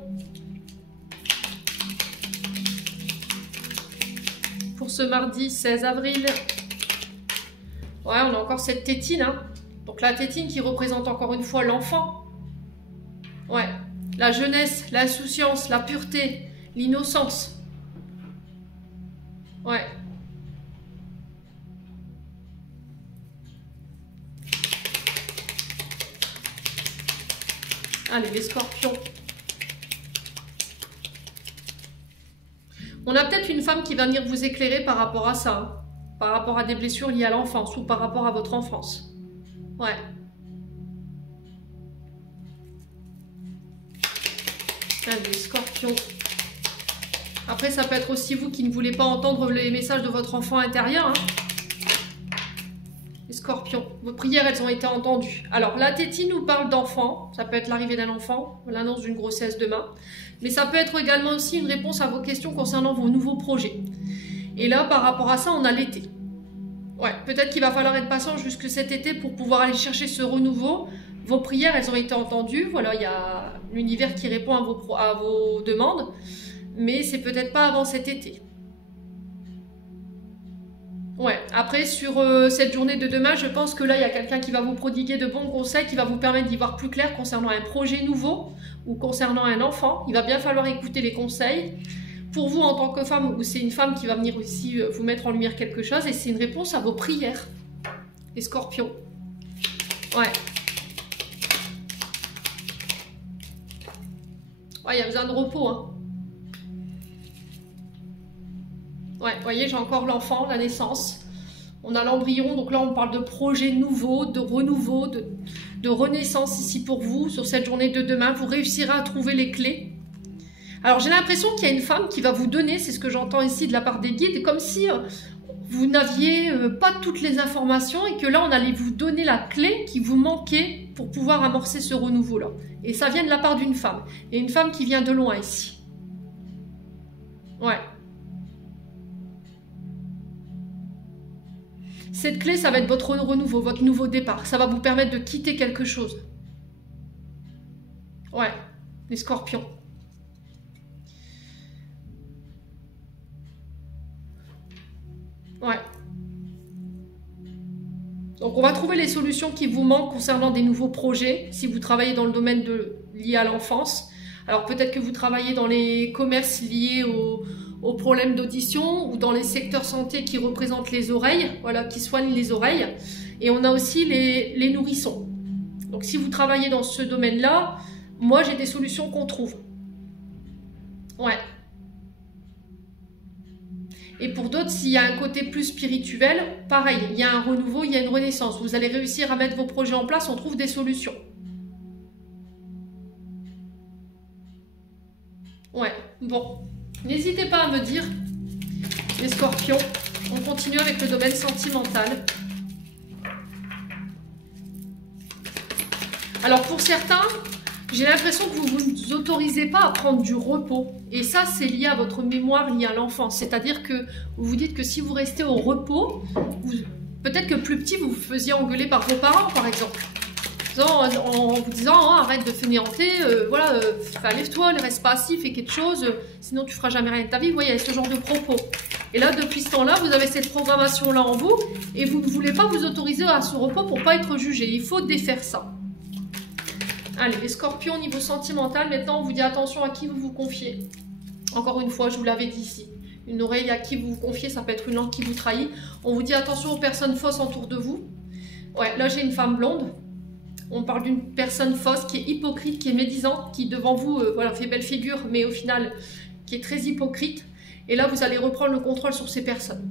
Pour ce mardi 16 avril. Ouais, on a encore cette tétine. Hein. Donc la tétine qui représente encore une fois l'enfant. Ouais, la jeunesse, l'insouciance, la pureté, l'innocence. Ouais. Allez, les scorpions. On a peut-être une femme qui va venir vous éclairer par rapport à ça. Hein, par rapport à des blessures liées à l'enfance ou par rapport à votre enfance. Ouais. Allez, les scorpions. Après, ça peut être aussi vous qui ne voulez pas entendre les messages de votre enfant intérieur. Hein. Les scorpions, vos prières, elles ont été entendues. Alors, la tétine nous parle d'enfant. Ça peut être l'arrivée d'un enfant, l'annonce d'une grossesse demain. Mais ça peut être également aussi une réponse à vos questions concernant vos nouveaux projets. Et là, par rapport à ça, on a l'été. Ouais, peut-être qu'il va falloir être patient jusque cet été pour pouvoir aller chercher ce renouveau. Vos prières, elles ont été entendues. Voilà, il y a l'univers qui répond à vos demandes. Mais c'est peut-être pas avant cet été. Ouais, après sur cette journée de demain, je pense que là, il y a quelqu'un qui va vous prodiguer de bons conseils, qui va vous permettre d'y voir plus clair concernant un projet nouveau ou concernant un enfant. Il va bien falloir écouter les conseils. Pour vous, en tant que femme, ou c'est une femme qui va venir aussi vous mettre en lumière quelque chose, et c'est une réponse à vos prières. Les scorpions. Ouais. Ouais, il y a besoin de repos, hein. Ouais, vous voyez, j'ai encore l'enfant, la naissance. On a l'embryon, donc là on parle de projet nouveau, de renouveau, de renaissance ici pour vous. Sur cette journée de demain, vous réussirez à trouver les clés. Alors j'ai l'impression qu'il y a une femme qui va vous donner, c'est ce que j'entends ici de la part des guides, comme si vous n'aviez pas toutes les informations et que là, on allait vous donner la clé qui vous manquait pour pouvoir amorcer ce renouveau-là. Et ça vient de la part d'une femme. Et une femme qui vient de loin ici. Ouais. Cette clé, ça va être votre renouveau, votre nouveau départ. Ça va vous permettre de quitter quelque chose. Ouais, les scorpions. Ouais. Donc on va trouver les solutions qui vous manquent concernant des nouveaux projets, si vous travaillez dans le domaine lié à l'enfance. Alors peut-être que vous travaillez dans les commerces liés aux problèmes d'audition ou dans les secteurs santé qui représentent les oreilles, voilà, qui soignent les oreilles. Et on a aussi les nourrissons. Donc si vous travaillez dans ce domaine-là, moi j'ai des solutions qu'on trouve. Ouais. Et pour d'autres, s'il y a un côté plus spirituel, pareil, il y a un renouveau, il y a une renaissance. Vous allez réussir à mettre vos projets en place, on trouve des solutions. Ouais, bon. N'hésitez pas à me dire, les scorpions, on continue avec le domaine sentimental. Alors pour certains, j'ai l'impression que vous ne vous autorisez pas à prendre du repos. Et ça, c'est lié à votre mémoire, lié à l'enfance. C'est-à-dire que vous vous dites que si vous restez au repos, peut-être que plus petit, vous vous faisiez engueuler par vos parents, par exemple. En vous disant, oh, arrête de fainéanter, voilà, lève-toi, ne reste pas assis, fais quelque chose, sinon tu feras jamais rien de ta vie. Vous voyez, il y a ce genre de propos. Et là, depuis ce temps-là, vous avez cette programmation-là en vous, et vous ne voulez pas vous autoriser à ce repos pour ne pas être jugé. Il faut défaire ça. Allez, les scorpions au niveau sentimental, maintenant on vous dit attention à qui vous vous confiez. Encore une fois, je vous l'avais dit ici. Une oreille à qui vous vous confiez, ça peut être une langue qui vous trahit. On vous dit attention aux personnes fausses autour de vous. Ouais, là j'ai une femme blonde. On parle d'une personne fausse qui est hypocrite, qui est médisante, qui devant vous voilà, fait belle figure, mais au final qui est très hypocrite. Et là, vous allez reprendre le contrôle sur ces personnes.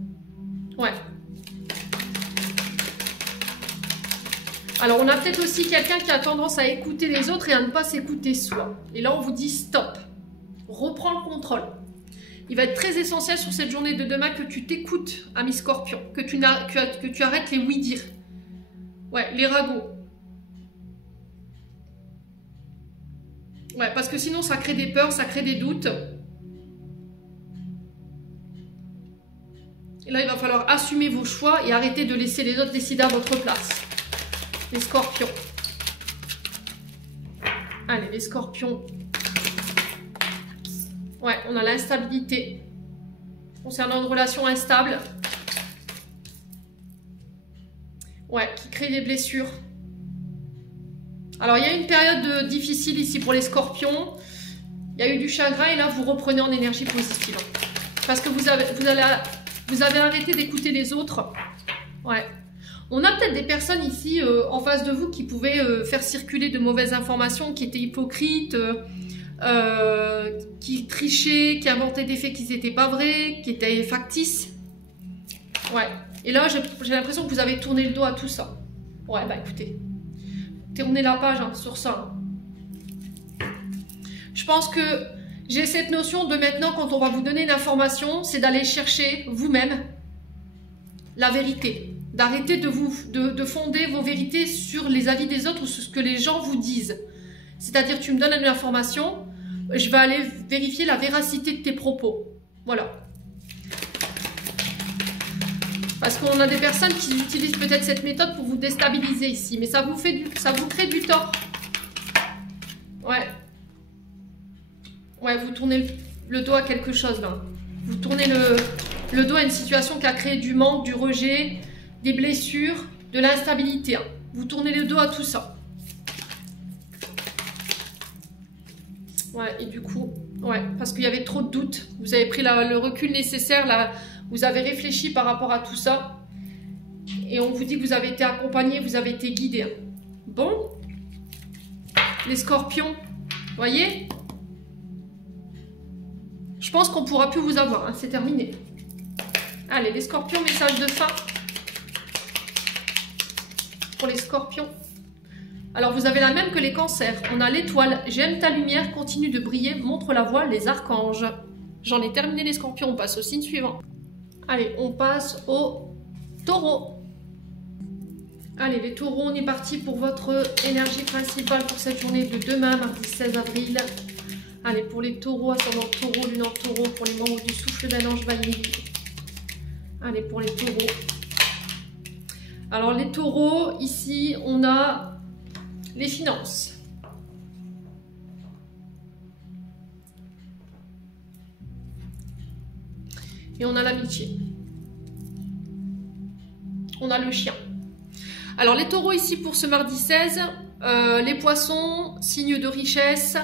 Ouais. Alors, on a peut-être aussi quelqu'un qui a tendance à écouter les autres et à ne pas s'écouter soi. Et là, on vous dit stop. Reprends le contrôle. Il va être très essentiel sur cette journée de demain que tu t'écoutes, ami Scorpion. Que tu arrêtes les oui-dire. Ouais, les ragots. Ouais, parce que sinon, ça crée des peurs, ça crée des doutes. Et là, il va falloir assumer vos choix et arrêter de laisser les autres décider à votre place. Les scorpions. Allez, les scorpions. Ouais, on a l'instabilité. Concernant une relation instable. Ouais, qui crée des blessures. Alors, il y a une période difficile ici pour les scorpions. Il y a eu du chagrin et là, vous reprenez en énergie positive. Parce que vous avez arrêté d'écouter les autres. Ouais. On a peut-être des personnes ici en face de vous qui pouvaient faire circuler de mauvaises informations, qui étaient hypocrites, qui trichaient, qui inventaient des faits qui n'étaient pas vrais, qui étaient factices. Ouais. Et là, j'ai l'impression que vous avez tourné le dos à tout ça. Ouais, bah écoutez. Tournez la page hein, sur ça. Je pense que j'ai cette notion de maintenant, quand on va vous donner une information, c'est d'aller chercher vous-même la vérité. D'arrêter de fonder vos vérités sur les avis des autres ou sur ce que les gens vous disent. C'est-à-dire, tu me donnes une information, je vais aller vérifier la véracité de tes propos. Voilà. Parce qu'on a des personnes qui utilisent peut-être cette méthode pour vous déstabiliser ici. Mais ça vous crée du tort. Ouais. Ouais, vous tournez le dos à quelque chose là. Vous tournez le dos à une situation qui a créé du manque, du rejet, des blessures, de l'instabilité. Hein. Vous tournez le dos à tout ça. Ouais, et du coup, ouais, parce qu'il y avait trop de doutes. Vous avez pris le recul nécessaire, là, vous avez réfléchi par rapport à tout ça. Et on vous dit que vous avez été accompagné, vous avez été guidé. Hein. Bon. Les scorpions, voyez? Je pense qu'on ne pourra plus vous avoir, hein, c'est terminé. Allez, les scorpions, message de fin. Pour les scorpions. Alors, vous avez la même que les cancers. On a l'étoile. J'aime ta lumière, continue de briller, montre la voie, les archanges. J'en ai terminé les scorpions, on passe au signe suivant. Allez, on passe au taureau. Allez, les taureaux, on est parti pour votre énergie principale pour cette journée de demain, mardi 16 avril. Allez, pour les taureaux, ascendant taureau, lunaire taureau, pour les membres du souffle d'un ange vanille. Allez, pour les taureaux. Alors, les taureaux, ici, on a les finances. Et on a l'amitié. On a le chien. Alors, les taureaux, ici, pour ce mardi 16, les poissons, signe de richesse,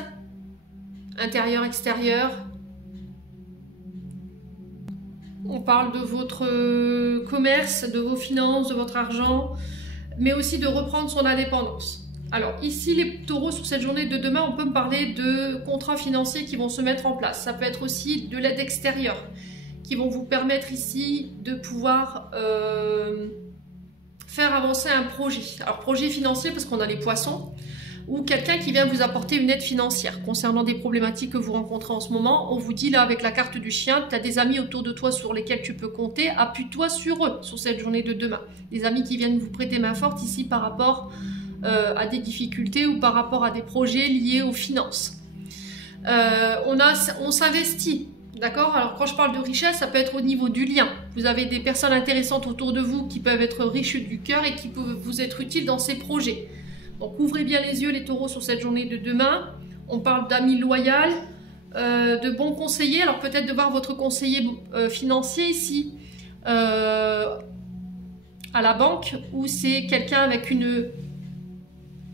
intérieur, extérieur. On parle de votre commerce, de vos finances, de votre argent, mais aussi de reprendre son indépendance. Alors ici, les taureaux, sur cette journée de demain, on peut me parler de contrats financiers qui vont se mettre en place. Ça peut être aussi de l'aide extérieure qui vont vous permettre ici de pouvoir faire avancer un projet. Alors projet financier parce qu'on a les poissons, ou quelqu'un qui vient vous apporter une aide financière concernant des problématiques que vous rencontrez en ce moment. On vous dit là avec la carte du chien, tu as des amis autour de toi sur lesquels tu peux compter, appuie-toi sur eux sur cette journée de demain. Des amis qui viennent vous prêter main forte ici par rapport à des difficultés ou par rapport à des projets liés aux finances. On s'investit, d'accord? Alors quand je parle de richesse, ça peut être au niveau du lien. Vous avez des personnes intéressantes autour de vous qui peuvent être riches du cœur et qui peuvent vous être utiles dans ces projets. Donc ouvrez bien les yeux les taureaux sur cette journée de demain. On parle d'amis loyaux, de bons conseillers. Alors peut-être de voir votre conseiller financier ici à la banque, ou c'est quelqu'un avec une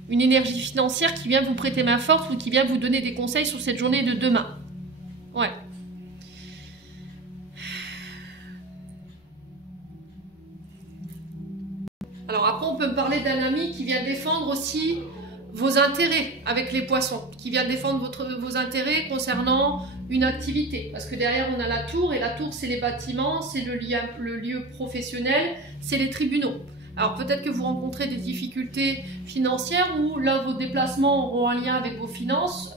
énergie financière qui vient vous prêter main forte ou qui vient vous donner des conseils sur cette journée de demain. Ouais. Alors après, on peut me parler d'un ami qui vient défendre aussi vos intérêts avec les poissons, qui vient défendre vos intérêts concernant une activité. Parce que derrière, on a la tour, et la tour, c'est les bâtiments, c'est le lieu professionnel, c'est les tribunaux. Alors peut-être que vous rencontrez des difficultés financières où là, vos déplacements auront un lien avec vos finances.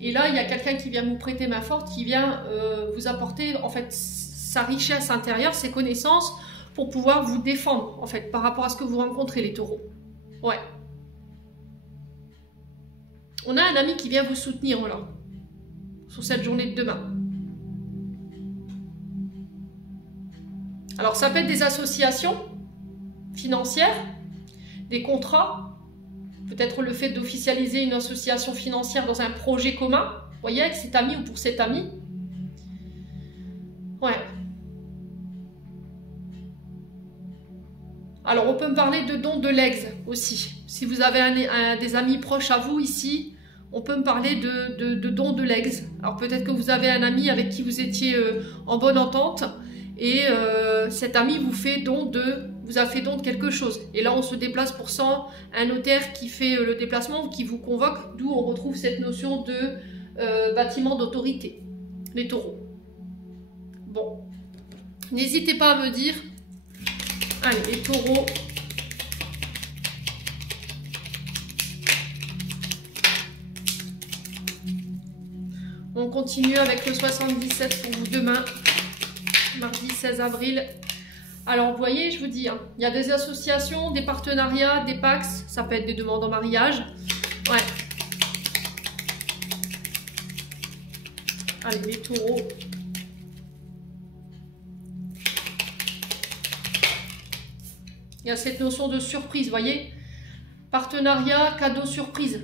Et là, il y a quelqu'un qui vient vous prêter main forte, qui vient vous apporter en fait sa richesse intérieure, ses connaissances, pour pouvoir vous défendre, en fait, par rapport à ce que vous rencontrez, les taureaux. Ouais. On a un ami qui vient vous soutenir, là, sur cette journée de demain. Alors, ça peut être des associations financières, des contrats, peut-être le fait d'officialiser une association financière dans un projet commun, vous voyez, avec cet ami ou pour cet ami. Ouais. Alors, on peut me parler de dons de legs aussi. Si vous avez des amis proches à vous ici, on peut me parler de dons de legs. Alors, peut-être que vous avez un ami avec qui vous étiez en bonne entente et cet ami vous a fait don de quelque chose. Et là, on se déplace pour ça. Un notaire qui fait le déplacement, qui vous convoque, d'où on retrouve cette notion de bâtiment d'autorité. Les taureaux. Bon. N'hésitez pas à me dire... Allez, les taureaux. On continue avec le 77 pour vous demain, mardi 16 avril. Alors, vous voyez, je vous dis, hein, il y a des associations, des partenariats, des PACS, ça peut être des demandes en mariage. Ouais. Allez, les taureaux. Il y a cette notion de surprise, vous voyez. Partenariat, cadeau, surprise.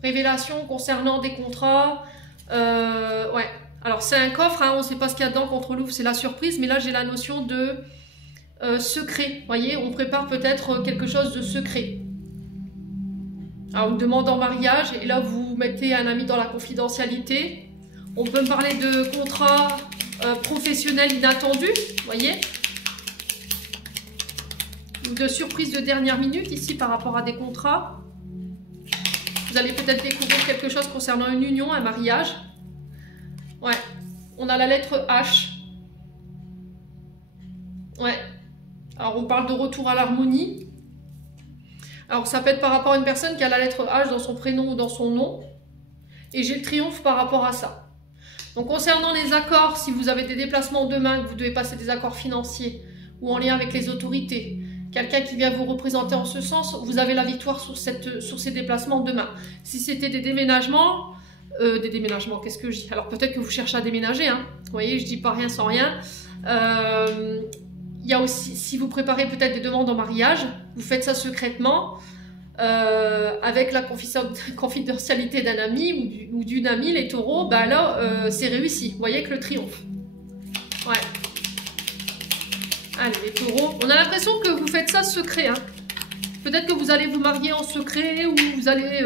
Révélation concernant des contrats. Ouais. Alors, c'est un coffre, hein, on ne sait pas ce qu'il y a dedans contre l'ouvre, c'est la surprise. Mais là, j'ai la notion de secret. Vous voyez, on prépare peut-être quelque chose de secret. Alors, une demande en mariage. Et là, vous mettez un ami dans la confidentialité. On peut me parler de contrats professionnels inattendus, vous voyez. De surprise de dernière minute ici par rapport à des contrats. Vous allez peut-être découvrir quelque chose concernant une union, un mariage. Ouais. On a la lettre H. Ouais. Alors on parle de retour à l'harmonie. Alors ça peut être par rapport à une personne qui a la lettre H dans son prénom ou dans son nom. Et j'ai le triomphe par rapport à ça. Donc concernant les accords, si vous avez des déplacements demain, que vous devez passer des accords financiers ou en lien avec les autorités, quelqu'un qui vient vous représenter en ce sens, vous avez la victoire sur ces déplacements demain. Si c'était des déménagements, qu'est-ce que je dis? Alors peut-être que vous cherchez à déménager, hein. Vous voyez, je dis pas rien sans rien. Il y a aussi, si vous préparez peut-être des demandes en mariage, vous faites ça secrètement, avec la confidentialité d'un ami ou d'une amie, les taureaux, bah là, c'est réussi. Vous voyez, avec le triomphe. Ouais. Allez, les taureaux. On a l'impression que vous faites ça secret, hein. Peut-être que vous allez vous marier en secret ou vous allez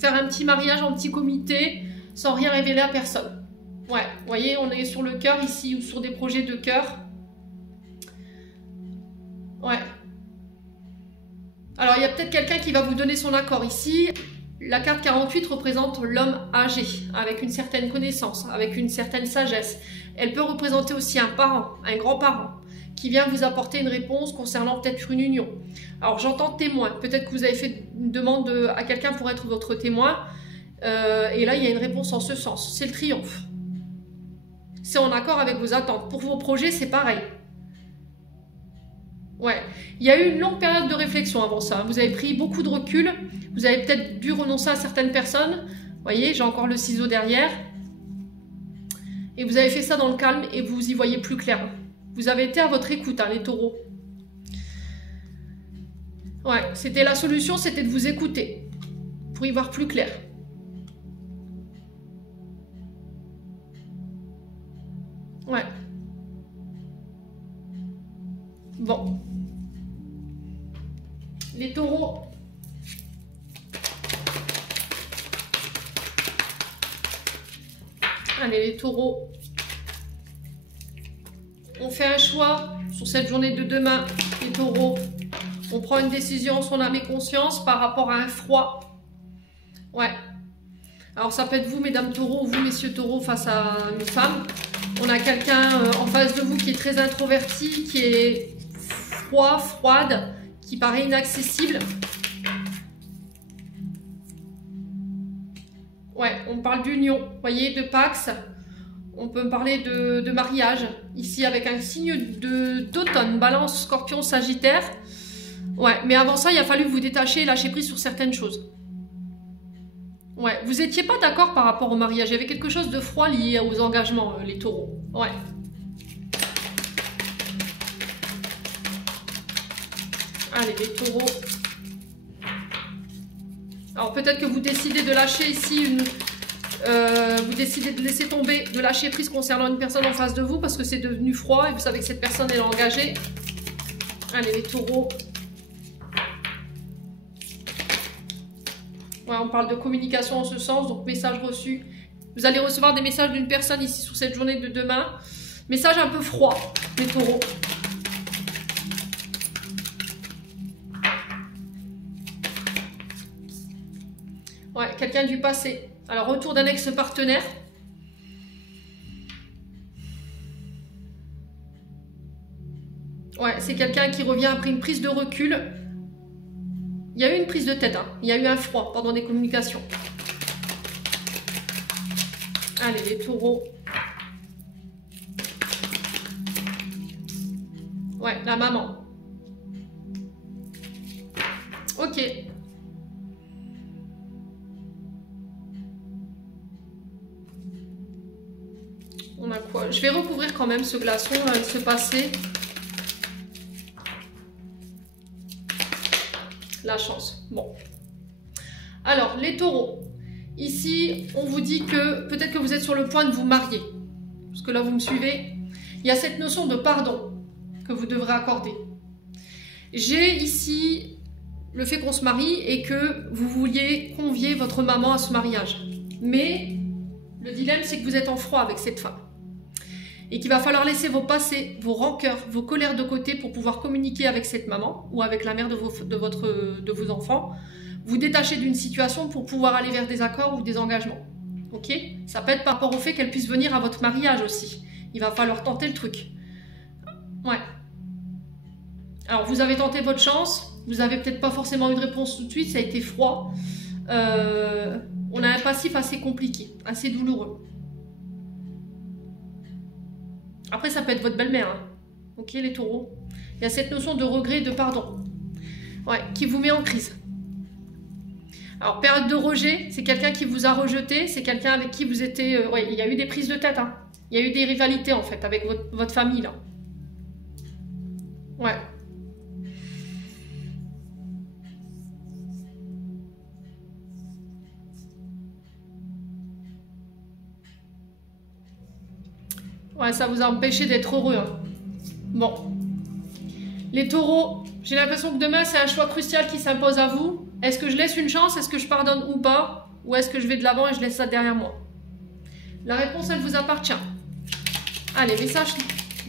faire un petit mariage en petit comité sans rien révéler à personne. Ouais, vous voyez, on est sur le cœur ici ou sur des projets de cœur. Ouais. Alors, il y a peut-être quelqu'un qui va vous donner son accord ici. La carte 48 représente l'homme âgé, avec une certaine connaissance, avec une certaine sagesse. Elle peut représenter aussi un parent, un grand-parent, qui vient vous apporter une réponse concernant peut-être une union. Alors, j'entends témoin. Peut-être que vous avez fait une demande à quelqu'un pour être votre témoin. Et là, il y a une réponse en ce sens. C'est le triomphe. C'est en accord avec vos attentes. Pour vos projets, c'est pareil. Ouais, il y a eu une longue période de réflexion avant ça. Vous avez pris beaucoup de recul. Vous avez peut-être dû renoncer à certaines personnes. Vous voyez, j'ai encore le ciseau derrière. Et vous avez fait ça dans le calme et vous y voyez plus clair. Vous avez été à votre écoute, hein, les taureaux. Ouais, c'était la solution, c'était de vous écouter pour y voir plus clair. Ouais. Bon. Les taureaux. Allez, les taureaux. On fait un choix sur cette journée de demain, les taureaux. On prend une décision, son âme et conscience, par rapport à un froid. Ouais. Alors, ça peut être vous, mesdames taureaux, ou vous, messieurs taureaux, face à une femme. On a quelqu'un en face de vous qui est très introverti, qui est froid, froide, qui paraît inaccessible. Ouais, on parle d'union, vous voyez, de Pax. On peut parler de mariage, ici avec un signe d'automne, Balance, Scorpion, Sagittaire. Ouais, mais avant ça, il a fallu vous détacher et lâcher prise sur certaines choses. Ouais, vous n'étiez pas d'accord par rapport au mariage. Il y avait quelque chose de froid lié aux engagements, les taureaux. Ouais. Allez, les taureaux. Alors, peut-être que vous décidez de lâcher ici vous décidez de laisser tomber, de lâcher prise concernant une personne en face de vous parce que c'est devenu froid et vous savez que cette personne est engagée. Allez, les taureaux. Ouais, on parle de communication en ce sens, donc message reçu. Vous allez recevoir des messages d'une personne ici sur cette journée de demain. Message un peu froid, les taureaux. Ouais, quelqu'un du passé. Alors, retour d'un ex-partenaire. Ouais, c'est quelqu'un qui revient après une prise de recul. Il y a eu une prise de tête, hein. Il y a eu un froid pendant des communications. Allez, les taureaux. Ouais, la maman. Ok. On a quoi? Je vais recouvrir quand même ce glaçon, ce passé. La chance. Bon. Alors, les taureaux. Ici, on vous dit que peut-être que vous êtes sur le point de vous marier. Parce que là, vous me suivez. Il y a cette notion de pardon que vous devrez accorder. J'ai ici le fait qu'on se marie et que vous vouliez convier votre maman à ce mariage. Mais le dilemme, c'est que vous êtes en froid avec cette femme. Et qu'il va falloir laisser vos passés, vos rancœurs, vos colères de côté pour pouvoir communiquer avec cette maman ou avec la mère de vos enfants, vous détacher d'une situation pour pouvoir aller vers des accords ou des engagements. Ok? Ça peut être par rapport au fait qu'elle puisse venir à votre mariage aussi. Il va falloir tenter le truc. Ouais. Alors, vous avez tenté votre chance. Vous n'avez peut-être pas forcément eu de réponse tout de suite. Ça a été froid. On a un passif assez compliqué, assez douloureux. Après, ça peut être votre belle-mère. Hein. Ok, les taureaux. Il y a cette notion de regret et de pardon. Ouais, qui vous met en crise. Alors, période de rejet, c'est quelqu'un qui vous a rejeté, c'est quelqu'un avec qui vous étiez... ouais, il y a eu des prises de tête, hein. Il y a eu des rivalités, en fait, avec votre famille, là. Ouais. Ouais, ça vous a empêché d'être heureux, hein. Bon. Les taureaux, j'ai l'impression que demain, c'est un choix crucial qui s'impose à vous. Est-ce que je laisse une chance? Est-ce que je pardonne ou pas? Ou est-ce que je vais de l'avant et je laisse ça derrière moi? La réponse, elle vous appartient. Allez, message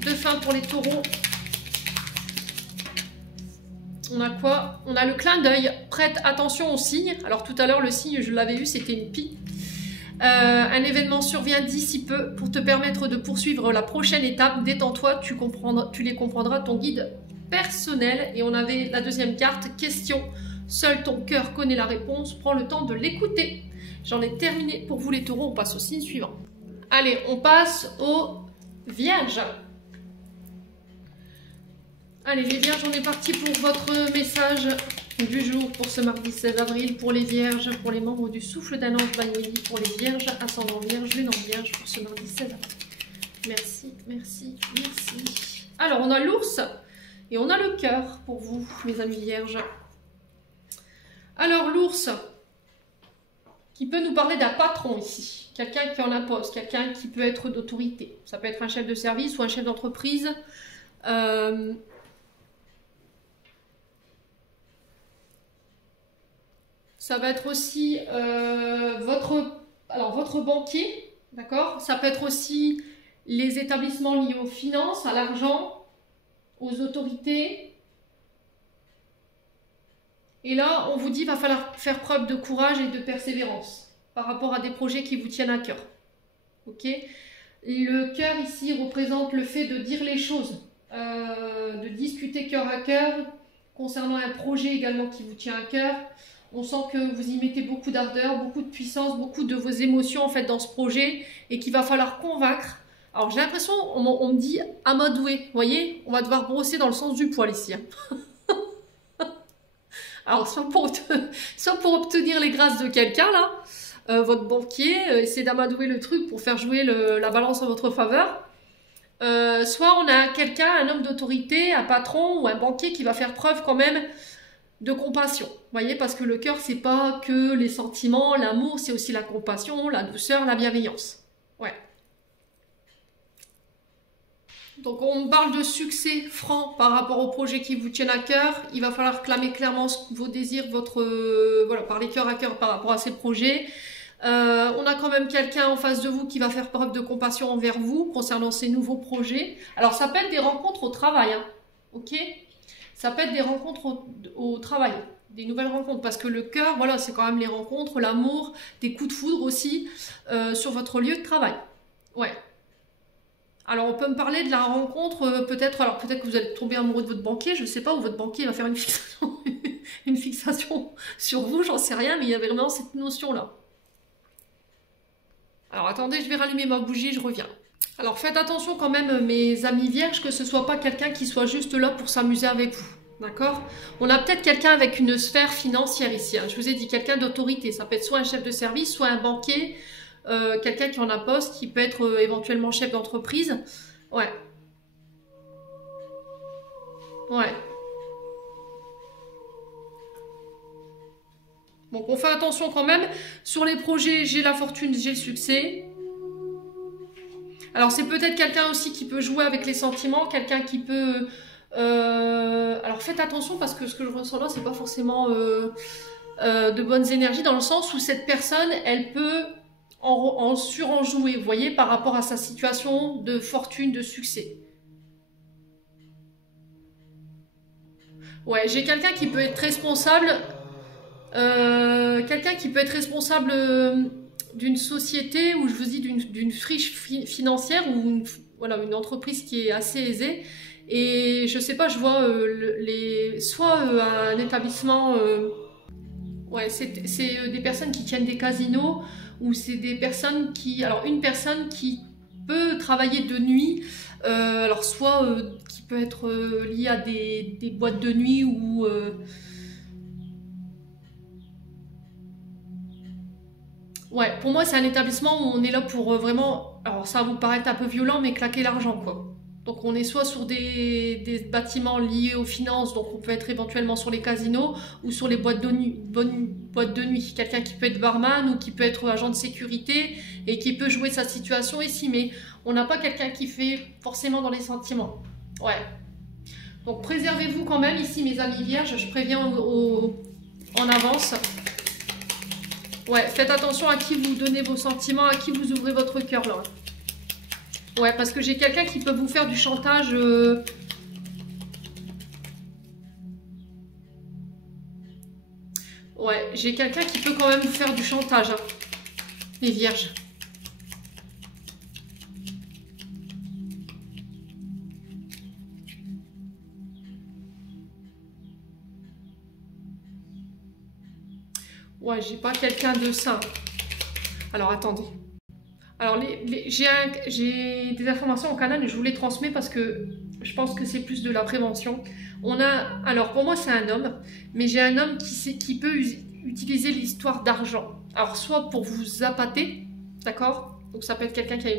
de fin pour les taureaux. On a quoi? On a le clin d'œil. Prête attention aux signes. Alors tout à l'heure, le signe, je l'avais eu, c'était une pie. Un événement survient d'ici peu pour te permettre de poursuivre la prochaine étape. Détends-toi, tu les comprendras, ton guide personnel. Et on avait la deuxième carte, question. Seul ton cœur connaît la réponse. Prends le temps de l'écouter. J'en ai terminé pour vous les taureaux. On passe au signe suivant. Allez, on passe aux vierges. Allez, les vierges, on est parti pour votre message du jour pour ce mardi 16 avril. Pour les vierges, pour les membres du souffle d'un ange Vanelli. Pour les vierges, ascendant vierge, lune en vierge pour ce mardi 16 avril. Merci, merci, merci. Alors, on a l'ours et on a le cœur pour vous, mes amis vierges. Alors, l'ours, qui peut nous parler d'un patron ici. Quelqu'un qui en impose, quelqu'un qui peut être d'autorité. Ça peut être un chef de service ou un chef d'entreprise. Ça va être aussi votre banquier, d'accord? Ça peut être aussi les établissements liés aux finances, à l'argent, aux autorités. Et là, on vous dit qu'il va falloir faire preuve de courage et de persévérance par rapport à des projets qui vous tiennent à cœur. Ok? Le cœur ici représente le fait de dire les choses, de discuter cœur à cœur concernant un projet également qui vous tient à cœur. On sent que vous y mettez beaucoup d'ardeur, beaucoup de puissance, beaucoup de vos émotions en fait dans ce projet et qu'il va falloir convaincre. Alors j'ai l'impression, on me dit amadoué, vous voyez, on va devoir brosser dans le sens du poil ici. Hein. Alors soit pour obtenir les grâces de quelqu'un là, votre banquier, essaie d'amadouer le truc pour faire jouer la balance en votre faveur. Soit on a quelqu'un, un homme d'autorité, un patron ou un banquier qui va faire preuve quand même de compassion. Vous voyez, parce que le cœur, c'est pas que les sentiments, l'amour, c'est aussi la compassion, la douceur, la bienveillance. Ouais. Donc on parle de succès franc par rapport aux projets qui vous tiennent à cœur. Il va falloir clamer clairement vos désirs, voilà, parler cœur à cœur par rapport à ces projets. On a quand même quelqu'un en face de vous qui va faire preuve de compassion envers vous concernant ces nouveaux projets. Alors ça peut être des rencontres au travail, hein, ok? Ça peut être des rencontres au travail, des nouvelles rencontres, parce que le cœur, voilà, c'est quand même les rencontres, l'amour, des coups de foudre aussi sur votre lieu de travail. Ouais. Alors, on peut me parler de la rencontre, peut-être que vous allez tomber amoureux de votre banquier, je ne sais pas, ou votre banquier va faire une fixation, une fixation sur vous, j'en sais rien, mais il y avait vraiment cette notion-là. Alors, attendez, je vais rallumer ma bougie, je reviens. Alors, faites attention quand même, mes amis vierges, que ce ne soit pas quelqu'un qui soit juste là pour s'amuser avec vous, d'accord? On a peut-être quelqu'un avec une sphère financière ici, hein. Je vous ai dit, quelqu'un d'autorité, ça peut être soit un chef de service, soit un banquier, quelqu'un qui en a poste, qui peut être éventuellement chef d'entreprise. Ouais. Ouais. Donc on fait attention quand même. Sur les projets, j'ai la fortune, j'ai le succès. Alors c'est peut-être quelqu'un aussi qui peut jouer avec les sentiments, quelqu'un qui peut... Alors faites attention parce que ce que je ressens là, c'est pas forcément de bonnes énergies, dans le sens où cette personne, elle peut en surenjouer, vous voyez, par rapport à sa situation de fortune, de succès. Ouais, j'ai quelqu'un qui peut être responsable, d'une société, ou je vous dis d'une friche financière, ou voilà, une entreprise qui est assez aisée. Et je sais pas, je vois soit un établissement, ouais, c'est des personnes qui tiennent des casinos, ou c'est des personnes qui, alors une personne qui peut travailler de nuit Alors soit qui peut être lié à des boîtes de nuit ou ouais, pour moi c'est un établissement où on est là pour vraiment, alors ça va vous paraître un peu violent, mais claquer l'argent quoi. Donc on est soit sur des bâtiments liés aux finances, donc on peut être éventuellement sur les casinos ou sur les boîtes de nuit, boîtes de nuit. Quelqu'un qui peut être barman ou qui peut être agent de sécurité et qui peut jouer sa situation ici, mais on n'a pas quelqu'un qui fait forcément dans les sentiments. Ouais. Donc préservez-vous quand même ici mes amis vierges, je préviens en avance. Ouais, faites attention à qui vous donnez vos sentiments, à qui vous ouvrez votre cœur là. Ouais, parce que j'ai quelqu'un qui peut vous faire du chantage. Ouais, j'ai quelqu'un qui peut quand même vous faire du chantage, hein, les vierges. Ouais, j'ai pas quelqu'un de ça. Alors, attendez. Alors, j'ai des informations au canal et je vous les transmets parce que je pense que c'est plus de la prévention. Alors pour moi, c'est un homme, mais j'ai un homme qui peut utiliser l'histoire d'argent. Alors, soit pour vous appâter, d'accord? Donc, ça peut être quelqu'un qui a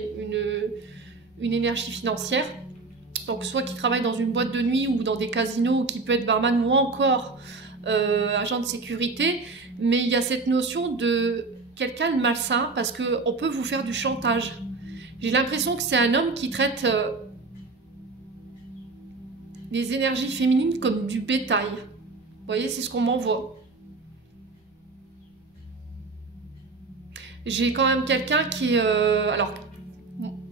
une énergie financière. Donc, soit qui travaille dans une boîte de nuit ou dans des casinos, ou qui peut être barman ou encore agent de sécurité. Mais il y a cette notion de quelqu'un de malsain parce qu'on peut vous faire du chantage. J'ai l'impression que c'est un homme qui traite les énergies féminines comme du bétail. Vous voyez, c'est ce qu'on m'envoie. J'ai quand même quelqu'un qui est... alors,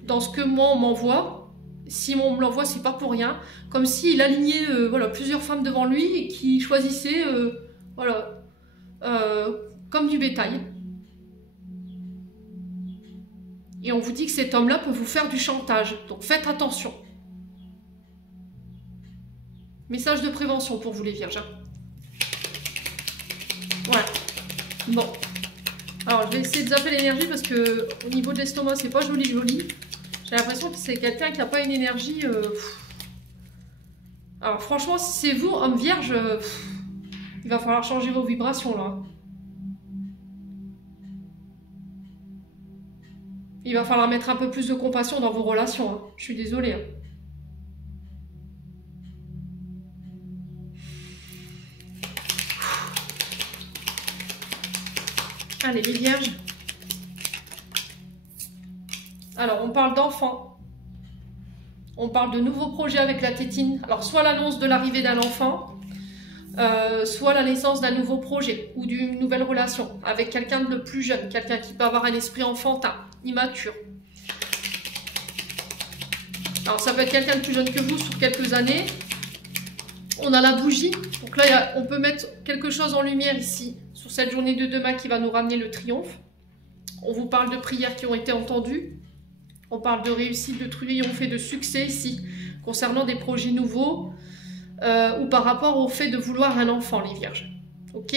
dans ce que moi on m'envoie, si on me l'envoie, c'est pas pour rien. Comme s'il alignait voilà, plusieurs femmes devant lui et qui choisissait voilà, comme du bétail. Et on vous dit que cet homme-là peut vous faire du chantage. Donc faites attention. Message de prévention pour vous les vierges. Voilà. Bon. Alors je vais essayer de zapper l'énergie parce que au niveau de l'estomac, c'est pas joli joli. J'ai l'impression que c'est quelqu'un qui n'a pas une énergie... Alors franchement, si c'est vous, homme vierge, il va falloir changer vos vibrations là. Il va falloir mettre un peu plus de compassion dans vos relations. Hein. Je suis désolée. Hein. Allez, les vierges. Alors, on parle d'enfants. On parle de nouveaux projets avec la tétine. Alors, soit l'annonce de l'arrivée d'un enfant, soit la naissance d'un nouveau projet ou d'une nouvelle relation avec quelqu'un de plus jeune, quelqu'un qui peut avoir un esprit enfantin, immature. Alors, ça peut être quelqu'un de plus jeune que vous sur quelques années. On a la bougie. Donc là, on peut mettre quelque chose en lumière ici, sur cette journée de demain qui va nous ramener le triomphe. On vous parle de prières qui ont été entendues. On parle de réussite, de triomphe et de succès ici, concernant des projets nouveaux ou par rapport au fait de vouloir un enfant, les vierges. Ok?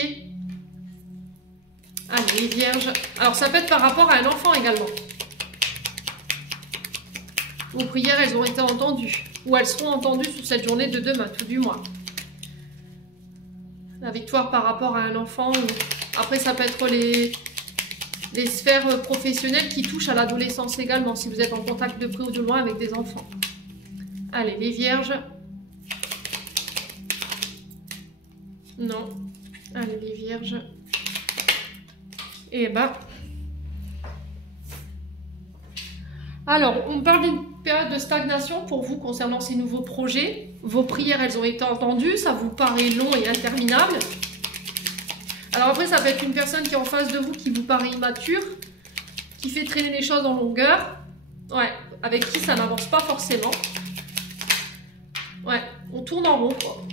Allez, les vierges. Alors, ça peut être par rapport à un enfant également. Vos prières, elles ont été entendues. Ou elles seront entendues sur cette journée de demain, tout du moins. La victoire par rapport à un enfant. Après, ça peut être les sphères professionnelles qui touchent à l'adolescence également, si vous êtes en contact de près ou de loin avec des enfants. Allez, les vierges. Non. Allez, les vierges. Et ben... Alors, on parle d'une période de stagnation pour vous concernant ces nouveaux projets. Vos prières, elles ont été entendues. Ça vous paraît long et interminable. Alors après, ça peut être une personne qui est en face de vous, qui vous paraît immature, qui fait traîner les choses en longueur. Ouais, avec qui ça n'avance pas forcément. Ouais, on tourne en rond, quoi.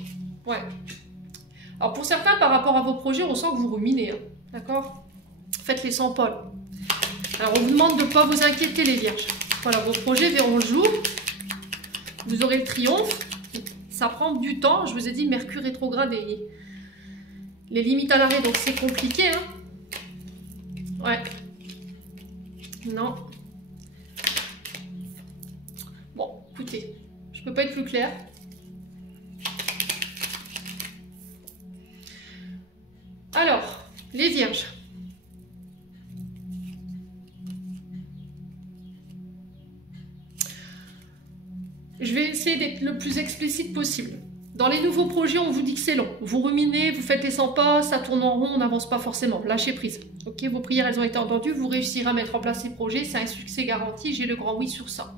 Ouais. Alors pour certains, par rapport à vos projets, on sent que vous ruminez. Hein. D'accord? Faites-les sans Paul. Alors on vous demande de ne pas vous inquiéter, les vierges. Voilà, vos projets verront le jour. Vous aurez le triomphe. Ça prend du temps. Je vous ai dit, Mercure rétrograde et les limites à l'arrêt, donc c'est compliqué. Hein. Ouais. Non. Bon, Écoutez, je ne peux pas être plus claire. Alors, les vierges. Je vais essayer d'être le plus explicite possible. Dans les nouveaux projets, on vous dit que c'est long. Vous ruminez, vous faites les 100 pas, ça tourne en rond, on n'avance pas forcément. Lâchez prise. Ok, vos prières, elles ont été entendues, vous réussirez à mettre en place ces projets, c'est un succès garanti, j'ai le grand oui sur ça.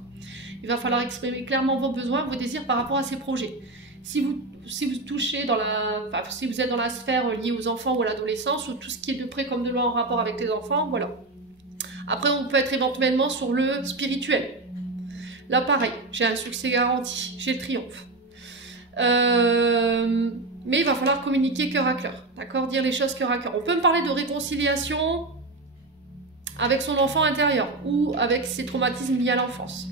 Il va falloir exprimer clairement vos besoins, vos désirs par rapport à ces projets. Si vous touchez dans si vous êtes dans la sphère liée aux enfants ou à l'adolescence, ou tout ce qui est de près comme de loin en rapport avec les enfants, voilà. Après, on peut être éventuellement sur le spirituel. Là, pareil, j'ai un succès garanti, j'ai le triomphe. Mais il va falloir communiquer cœur à cœur, d'accord, dire les choses cœur à cœur. On peut me parler de réconciliation avec son enfant intérieur ou avec ses traumatismes liés à l'enfance.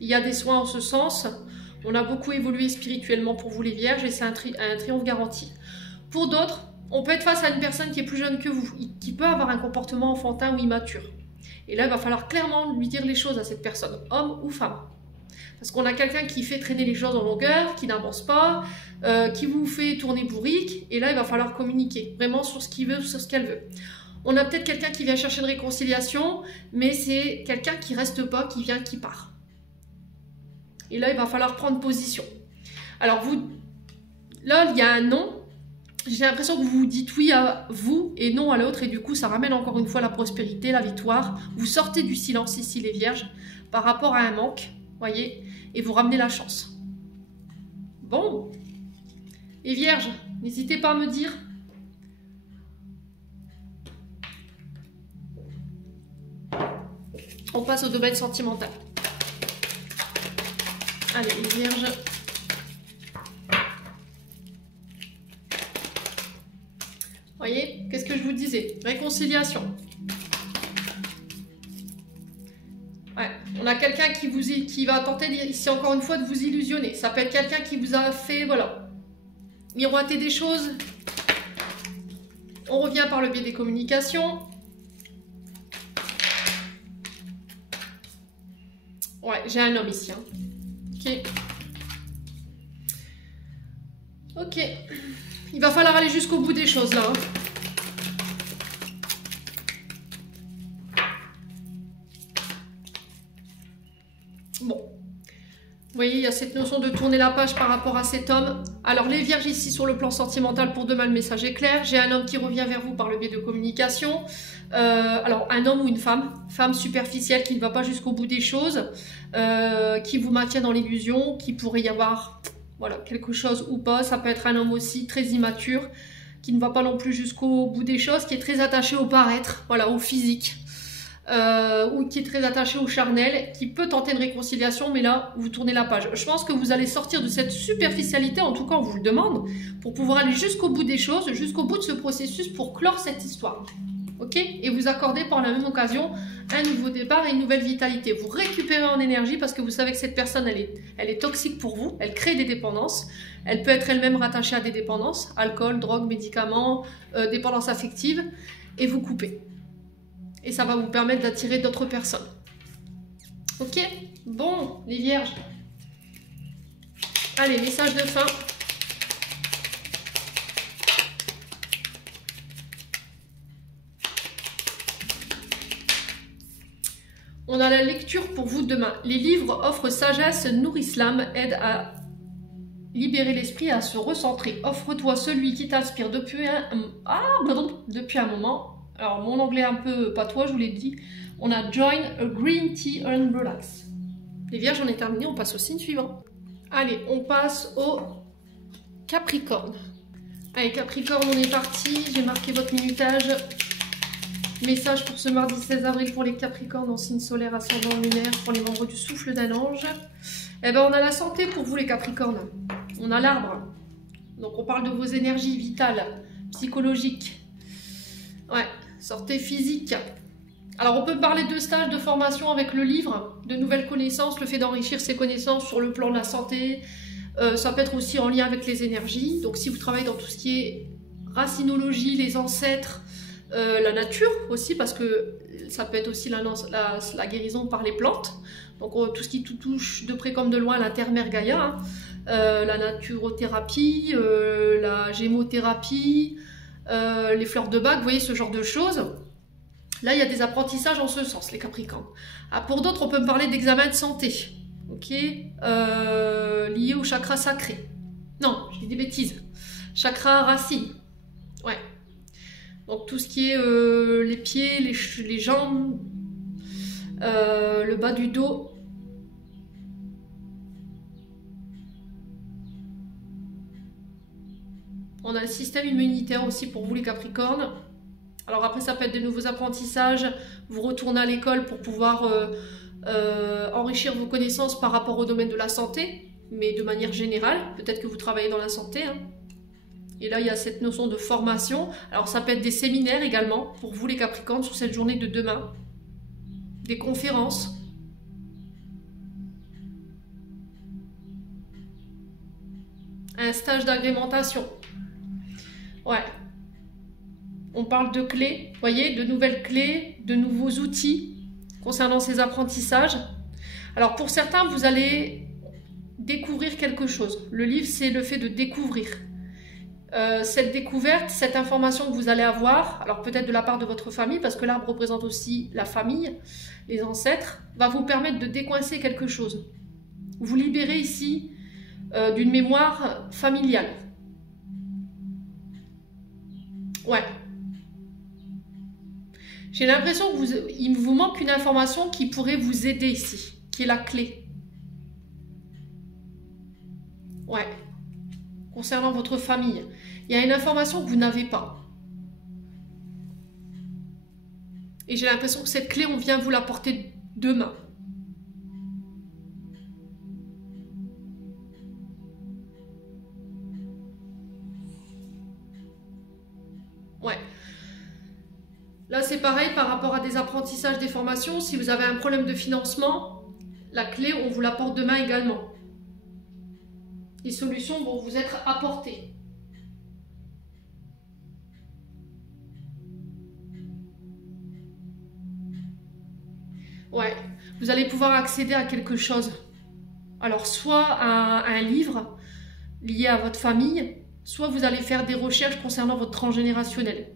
Il y a des soins en ce sens. On a beaucoup évolué spirituellement pour vous les vierges et c'est un triomphe garanti. Pour d'autres, on peut être face à une personne qui est plus jeune que vous, qui peut avoir un comportement enfantin ou immature. Et là, il va falloir clairement lui dire les choses à cette personne, homme ou femme. Parce qu'on a quelqu'un qui fait traîner les choses en longueur, qui n'avance pas, qui vous fait tourner bourrique. Et là, il va falloir communiquer vraiment sur ce qu'il veut, sur ce qu'elle veut. On a peut-être quelqu'un qui vient chercher une réconciliation, mais c'est quelqu'un qui reste pas, qui vient, qui part. Et là, il va falloir prendre position. Alors, là, il y a un non. J'ai l'impression que vous vous dites oui à vous et non à l'autre. Et du coup, ça ramène encore une fois la prospérité, la victoire. Vous sortez du silence ici, les vierges, par rapport à un manque. Voyez, et vous ramenez la chance. Bon, les vierges, n'hésitez pas à me dire. On passe au domaine sentimental. Allez, les vierges. Voyez, qu'est-ce que je vous disais? Réconciliation. Ouais. On a quelqu'un qui va tenter ici encore une fois de vous illusionner. Ça peut être quelqu'un qui vous a fait, voilà, miroiter des choses. On revient par le biais des communications. Ouais, j'ai un homme ici. Hein. Ok. Ok. Il va falloir aller jusqu'au bout des choses là. Hein. Bon, vous voyez, il y a cette notion de tourner la page par rapport à cet homme. Alors, les vierges ici, sur le plan sentimental, pour demain, le message est clair. J'ai un homme qui revient vers vous par le biais de communication. Alors, un homme ou une femme superficielle qui ne va pas jusqu'au bout des choses, qui vous maintient dans l'illusion, qui pourrait y avoir, voilà, quelque chose ou pas. Ça peut être un homme aussi très immature, qui ne va pas non plus jusqu'au bout des choses, qui est très attaché au paraître, voilà, au physique. Ou qui est très attaché au charnel, qui peut tenter une réconciliation, mais là, vous tournez la page. Je pense que vous allez sortir de cette superficialité, en tout cas, on vous le demande, pour pouvoir aller jusqu'au bout des choses, jusqu'au bout de ce processus, pour clore cette histoire. Ok? Et vous accorder par la même occasion un nouveau départ et une nouvelle vitalité. Vous récupérez en énergie parce que vous savez que cette personne, elle est toxique pour vous, elle crée des dépendances, elle peut être elle-même rattachée à des dépendances, alcool, drogue, médicaments, dépendance affective, et vous coupez. Et ça va vous permettre d'attirer d'autres personnes. Ok? Bon, les vierges. Allez, message de fin. On a la lecture pour vous demain. Les livres offrent sagesse, nourrissent l'âme, aident à libérer l'esprit et à se recentrer. Offre-toi celui qui t'inspire depuis un moment. Alors, mon anglais un peu patois, je vous l'ai dit. On a Join a Green Tea and Relax. Les vierges, on est terminé, on passe au signe suivant. Allez, on passe au Capricorne. Allez, Capricorne, on est parti. J'ai marqué votre minutage. Message pour ce mardi 16 avril pour les Capricornes en signe solaire, ascendant lunaire, pour les membres du souffle d'un ange. Eh bien, on a la santé pour vous, les Capricornes. On a l'arbre. Donc, on parle de vos énergies vitales, psychologiques. Ouais. Sortez physique. Alors, on peut parler de stage, de formation avec le livre, de nouvelles connaissances, le fait d'enrichir ses connaissances sur le plan de la santé. Ça peut être aussi en lien avec les énergies. Donc, si vous travaillez dans tout ce qui est racinologie, les ancêtres, la nature aussi, parce que Ça peut être aussi la guérison par les plantes. Donc tout ce qui touche de près comme de loin la terre mère Gaïa, hein. La naturothérapie, la gémothérapie, les fleurs de bac, vous voyez ce genre de choses. Là, il y a des apprentissages en ce sens, les Capricornes. Ah, pour d'autres, on peut me parler d'examen de santé, ok, lié au chakra sacré. Non, je dis des bêtises. Chakra racine, ouais. Donc tout ce qui est les pieds, les jambes, le bas du dos. On a le système immunitaire aussi pour vous les Capricornes. Alors après ça peut être de nouveaux apprentissages, vous retournez à l'école pour pouvoir enrichir vos connaissances par rapport au domaine de la santé, mais de manière générale, peut-être que vous travaillez dans la santé, hein. Et là il y a cette notion de formation, alors ça peut être des séminaires également pour vous les Capricornes sur cette journée de demain, des conférences. Un stage d'agrémentation. Ouais. On parle de clés, vous voyez, de nouvelles clés, de nouveaux outils concernant ces apprentissages. Alors pour certains, vous allez découvrir quelque chose. Le livre, c'est le fait de découvrir. Cette découverte, cette information que vous allez avoir, alors peut-être de la part de votre famille, parce que l'arbre représente aussi la famille, les ancêtres, va vous permettre de décoincer quelque chose. Vous libérez ici d'une mémoire familiale. Ouais. J'ai l'impression qu'il vous manque une information qui pourrait vous aider ici, qui est la clé. Ouais. Concernant votre famille. Il y a une information que vous n'avez pas. Et j'ai l'impression que cette clé, on vient vous l'apporter demain. Ouais. Là, c'est pareil par rapport à des apprentissages, des formations. Si vous avez un problème de financement, la clé, on vous l'apporte demain également. Les solutions vont vous être apportées. Ouais, vous allez pouvoir accéder à quelque chose. Alors, soit à un livre lié à votre famille, soit vous allez faire des recherches concernant votre transgénérationnel.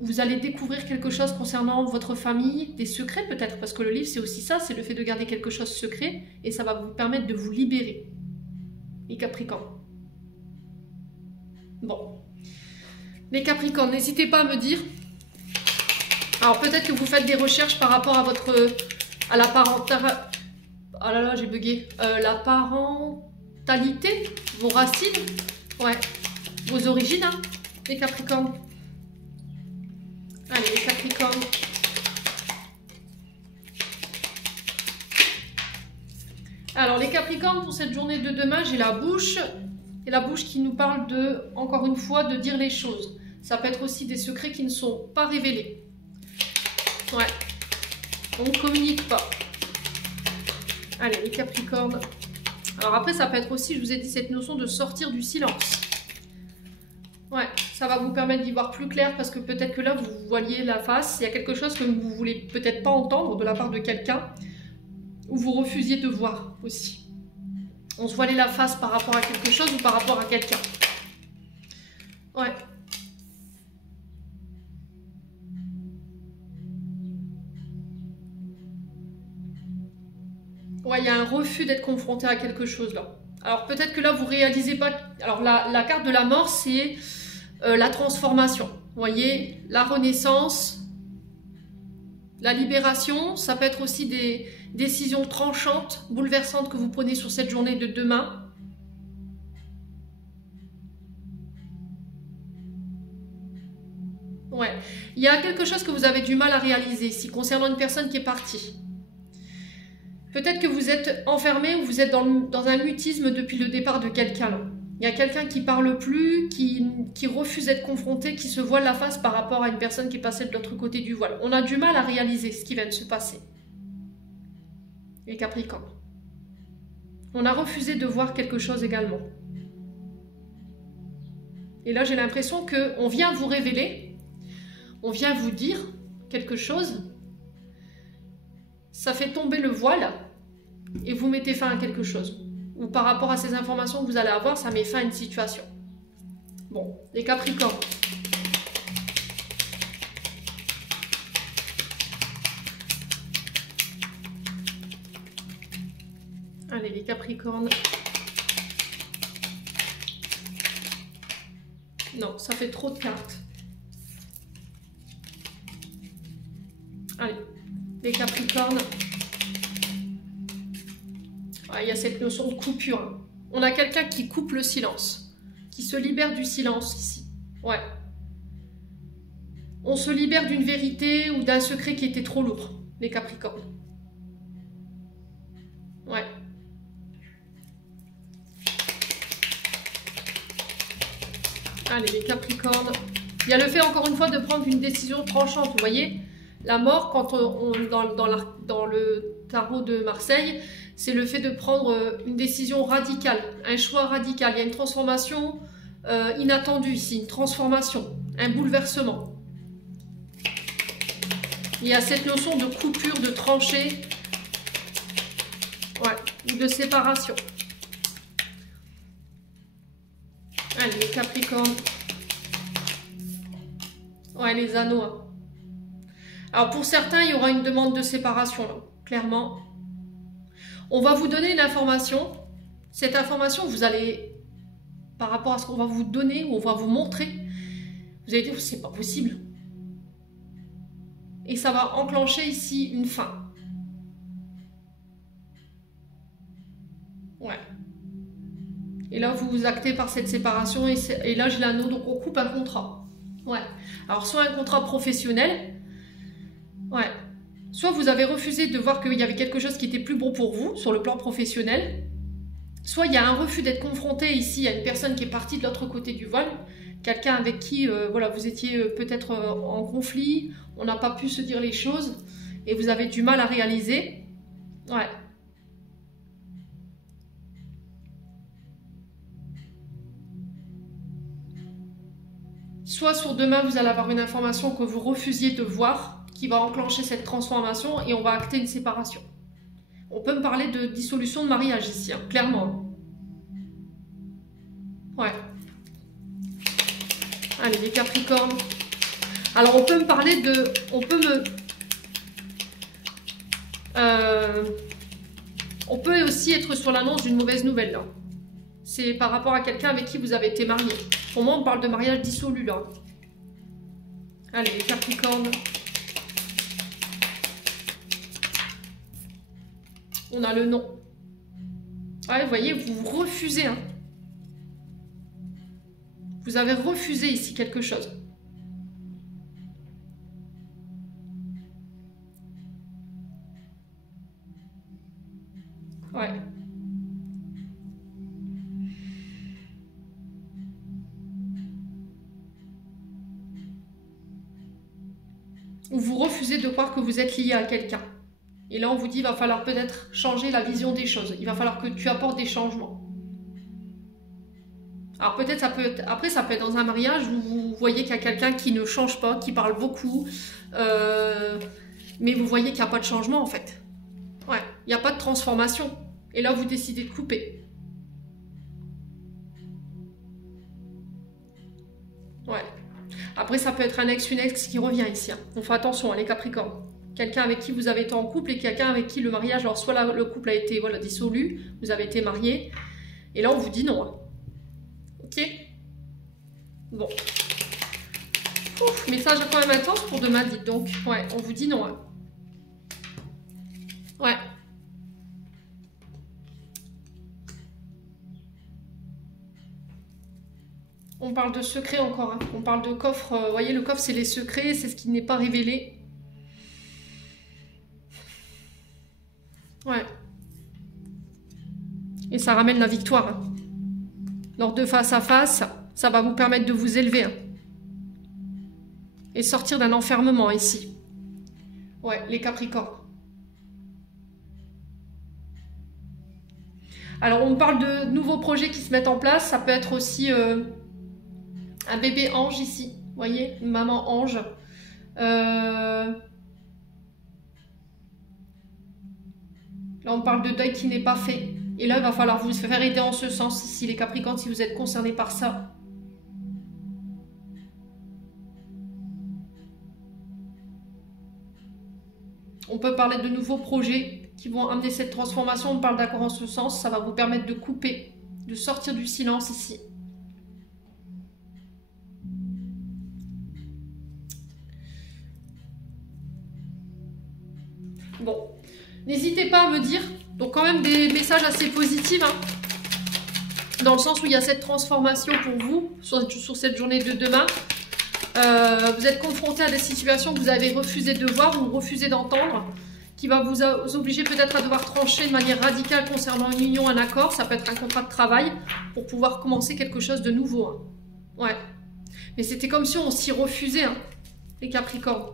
Vous allez découvrir quelque chose concernant votre famille, des secrets peut-être, parce que le livre c'est aussi ça, c'est le fait de garder quelque chose secret, et ça va vous permettre de vous libérer, les Capricornes. Bon. Les Capricornes, n'hésitez pas à me dire. Alors peut-être que vous faites des recherches par rapport à la parentalité. Ah là là, j'ai bugué. La parentalité, vos racines, ouais, vos origines, hein, les Capricornes. Allez, les Capricornes. Alors les Capricornes, pour cette journée de demain, j'ai la bouche. Et la bouche qui nous parle de, encore une fois, de dire les choses. Ça peut être aussi des secrets qui ne sont pas révélés. Ouais. On ne communique pas. Allez, les Capricornes. Alors après, ça peut être aussi, je vous ai dit, cette notion de sortir du silence. Ouais, ça va vous permettre d'y voir plus clair parce que peut-être que là, vous voyez la face. Il y a quelque chose que vous voulez peut-être pas entendre de la part de quelqu'un ou vous refusiez de voir aussi. On se voilait la face par rapport à quelque chose ou par rapport à quelqu'un. Ouais. Ouais, il y a un refus d'être confronté à quelque chose là. Alors peut-être que là, vous réalisez pas... Alors la carte de la mort, c'est la transformation. Vous voyez, la renaissance, la libération. Ça peut être aussi des décisions tranchantes, bouleversantes que vous prenez sur cette journée de demain. Ouais, il y a quelque chose que vous avez du mal à réaliser ici, concernant une personne qui est partie. Peut-être que vous êtes enfermé ou vous êtes dans un mutisme depuis le départ de quelqu'un. Il y a quelqu'un qui parle plus, qui refuse d'être confronté, qui se voile la face par rapport à une personne qui est passée de l'autre côté du voile. On a du mal à réaliser ce qui vient de se passer. Les Capricornes. On a refusé de voir quelque chose également. Et là, j'ai l'impression qu'on vient vous révéler. On vient vous dire quelque chose, ça fait tomber le voile et vous mettez fin à quelque chose. Ou par rapport à ces informations que vous allez avoir, ça met fin à une situation. Bon, les Capricornes. Allez, les Capricornes. Non, ça fait trop de cartes. Allez, les Capricornes. Ah, il y a cette notion de coupure. Hein. On a quelqu'un qui coupe le silence, qui se libère du silence ici. Ouais. On se libère d'une vérité ou d'un secret qui était trop lourd, les Capricornes. Ouais. Allez, les Capricornes. Il y a le fait, encore une fois, de prendre une décision tranchante. Vous voyez, la mort, quand dans le tarot de Marseille, c'est le fait de prendre une décision radicale, un choix radical. Il y a une transformation inattendue ici, une transformation, un bouleversement. Il y a cette notion de coupure, de tranchée, ouais, ou de séparation. Allez, les Capricornes. Ouais, les anneaux. Hein. Alors, pour certains, il y aura une demande de séparation, là, clairement. On va vous donner une information. Cette information, vous allez, par rapport à ce qu'on va vous donner, ou on va vous montrer, vous allez dire, c'est pas possible. Et ça va enclencher ici une fin. Ouais. Et là, vous vous actez par cette séparation. Et là, j'ai l'anneau, donc on coupe un contrat. Ouais. Alors, soit un contrat professionnel. Ouais. Soit vous avez refusé de voir qu'il y avait quelque chose qui était plus bon pour vous, sur le plan professionnel. Soit il y a un refus d'être confronté ici à une personne qui est partie de l'autre côté du voile. Quelqu'un avec qui voilà, vous étiez peut-être en conflit. On n'a pas pu se dire les choses. Et vous avez du mal à réaliser. Ouais. Soit sur demain, vous allez avoir une information que vous refusiez de voir, qui va enclencher cette transformation et on va acter une séparation. On peut me parler de dissolution de mariage ici, hein, clairement. Ouais. Allez, les Capricornes. Alors, on peut me parler de... On peut aussi être sur l'annonce d'une mauvaise nouvelle, là. C'est par rapport à quelqu'un avec qui vous avez été marié. Pour moi, on parle de mariage dissolu, là. Allez, les Capricornes. On a le non. Ouais, vous voyez, vous refusez. Hein. Vous avez refusé ici quelque chose. Ouais. Ou vous refusez de croire que vous êtes lié à quelqu'un. Et là, on vous dit, il va falloir peut-être changer la vision des choses. Il va falloir que tu apportes des changements. Alors peut-être, ça peut être, après, ça peut être dans un mariage où vous voyez qu'il y a quelqu'un qui ne change pas, qui parle beaucoup, mais vous voyez qu'il n'y a pas de changement, en fait. Ouais, il n'y a pas de transformation. Et là, vous décidez de couper. Ouais. Après, ça peut être un ex, une ex qui revient ici. Hein. Donc, faites attention, hein, les Capricornes. Quelqu'un avec qui vous avez été en couple et quelqu'un avec qui le mariage, alors soit le couple a été voilà, dissolu, vous avez été marié, et là, on vous dit non. Hein. Ok? Bon. Ouf, message quand même intense pour demain, dites donc. Ouais, on vous dit non. Hein. Ouais. On parle de secret encore. Hein. On parle de coffre. Vous voyez, le coffre, c'est les secrets, c'est ce qui n'est pas révélé. Ouais. Et ça ramène la victoire. Hein. Lors de face à face, ça va vous permettre de vous élever. Hein. Et sortir d'un enfermement ici. Ouais, les Capricornes. Alors, on parle de nouveaux projets qui se mettent en place. Ça peut être aussi un bébé ange ici. Vous voyez, une maman ange Là, on parle de deuil qui n'est pas fait. Et là, il va falloir vous faire aider en ce sens, ici, les Capricornes, si vous êtes concernés par ça. On peut parler de nouveaux projets qui vont amener cette transformation. On parle d'accord en ce sens. Ça va vous permettre de couper, de sortir du silence ici. Bon, n'hésitez pas à me dire. Donc quand même des messages assez positifs, hein, dans le sens où il y a cette transformation pour vous sur cette journée de demain. Vous êtes confronté à des situations que vous avez refusé de voir ou refusé d'entendre, qui va vous obliger peut-être à devoir trancher de manière radicale concernant une union, un accord. Ça peut être un contrat de travail pour pouvoir commencer quelque chose de nouveau. Hein. Ouais. Mais c'était comme si on s'y refusait, hein, les Capricornes.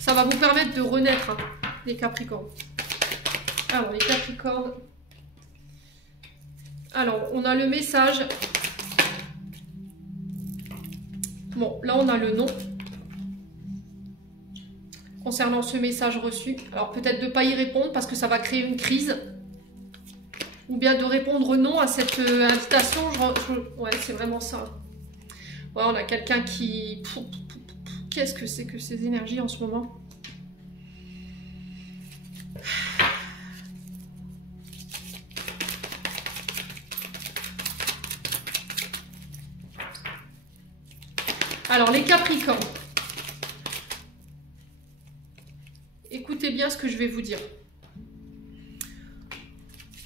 Ça va vous permettre de renaître, hein, les Capricornes. Alors, les Capricornes. Alors, on a le message. Bon, là, on a le nom. Concernant ce message reçu. Alors, peut-être de ne pas y répondre parce que ça va créer une crise. Ou bien de répondre non à cette invitation. Ouais, c'est vraiment ça. Ouais, on a quelqu'un qui... Qu'est-ce que c'est que ces énergies en ce moment? Alors, les Capricornes. Écoutez bien ce que je vais vous dire.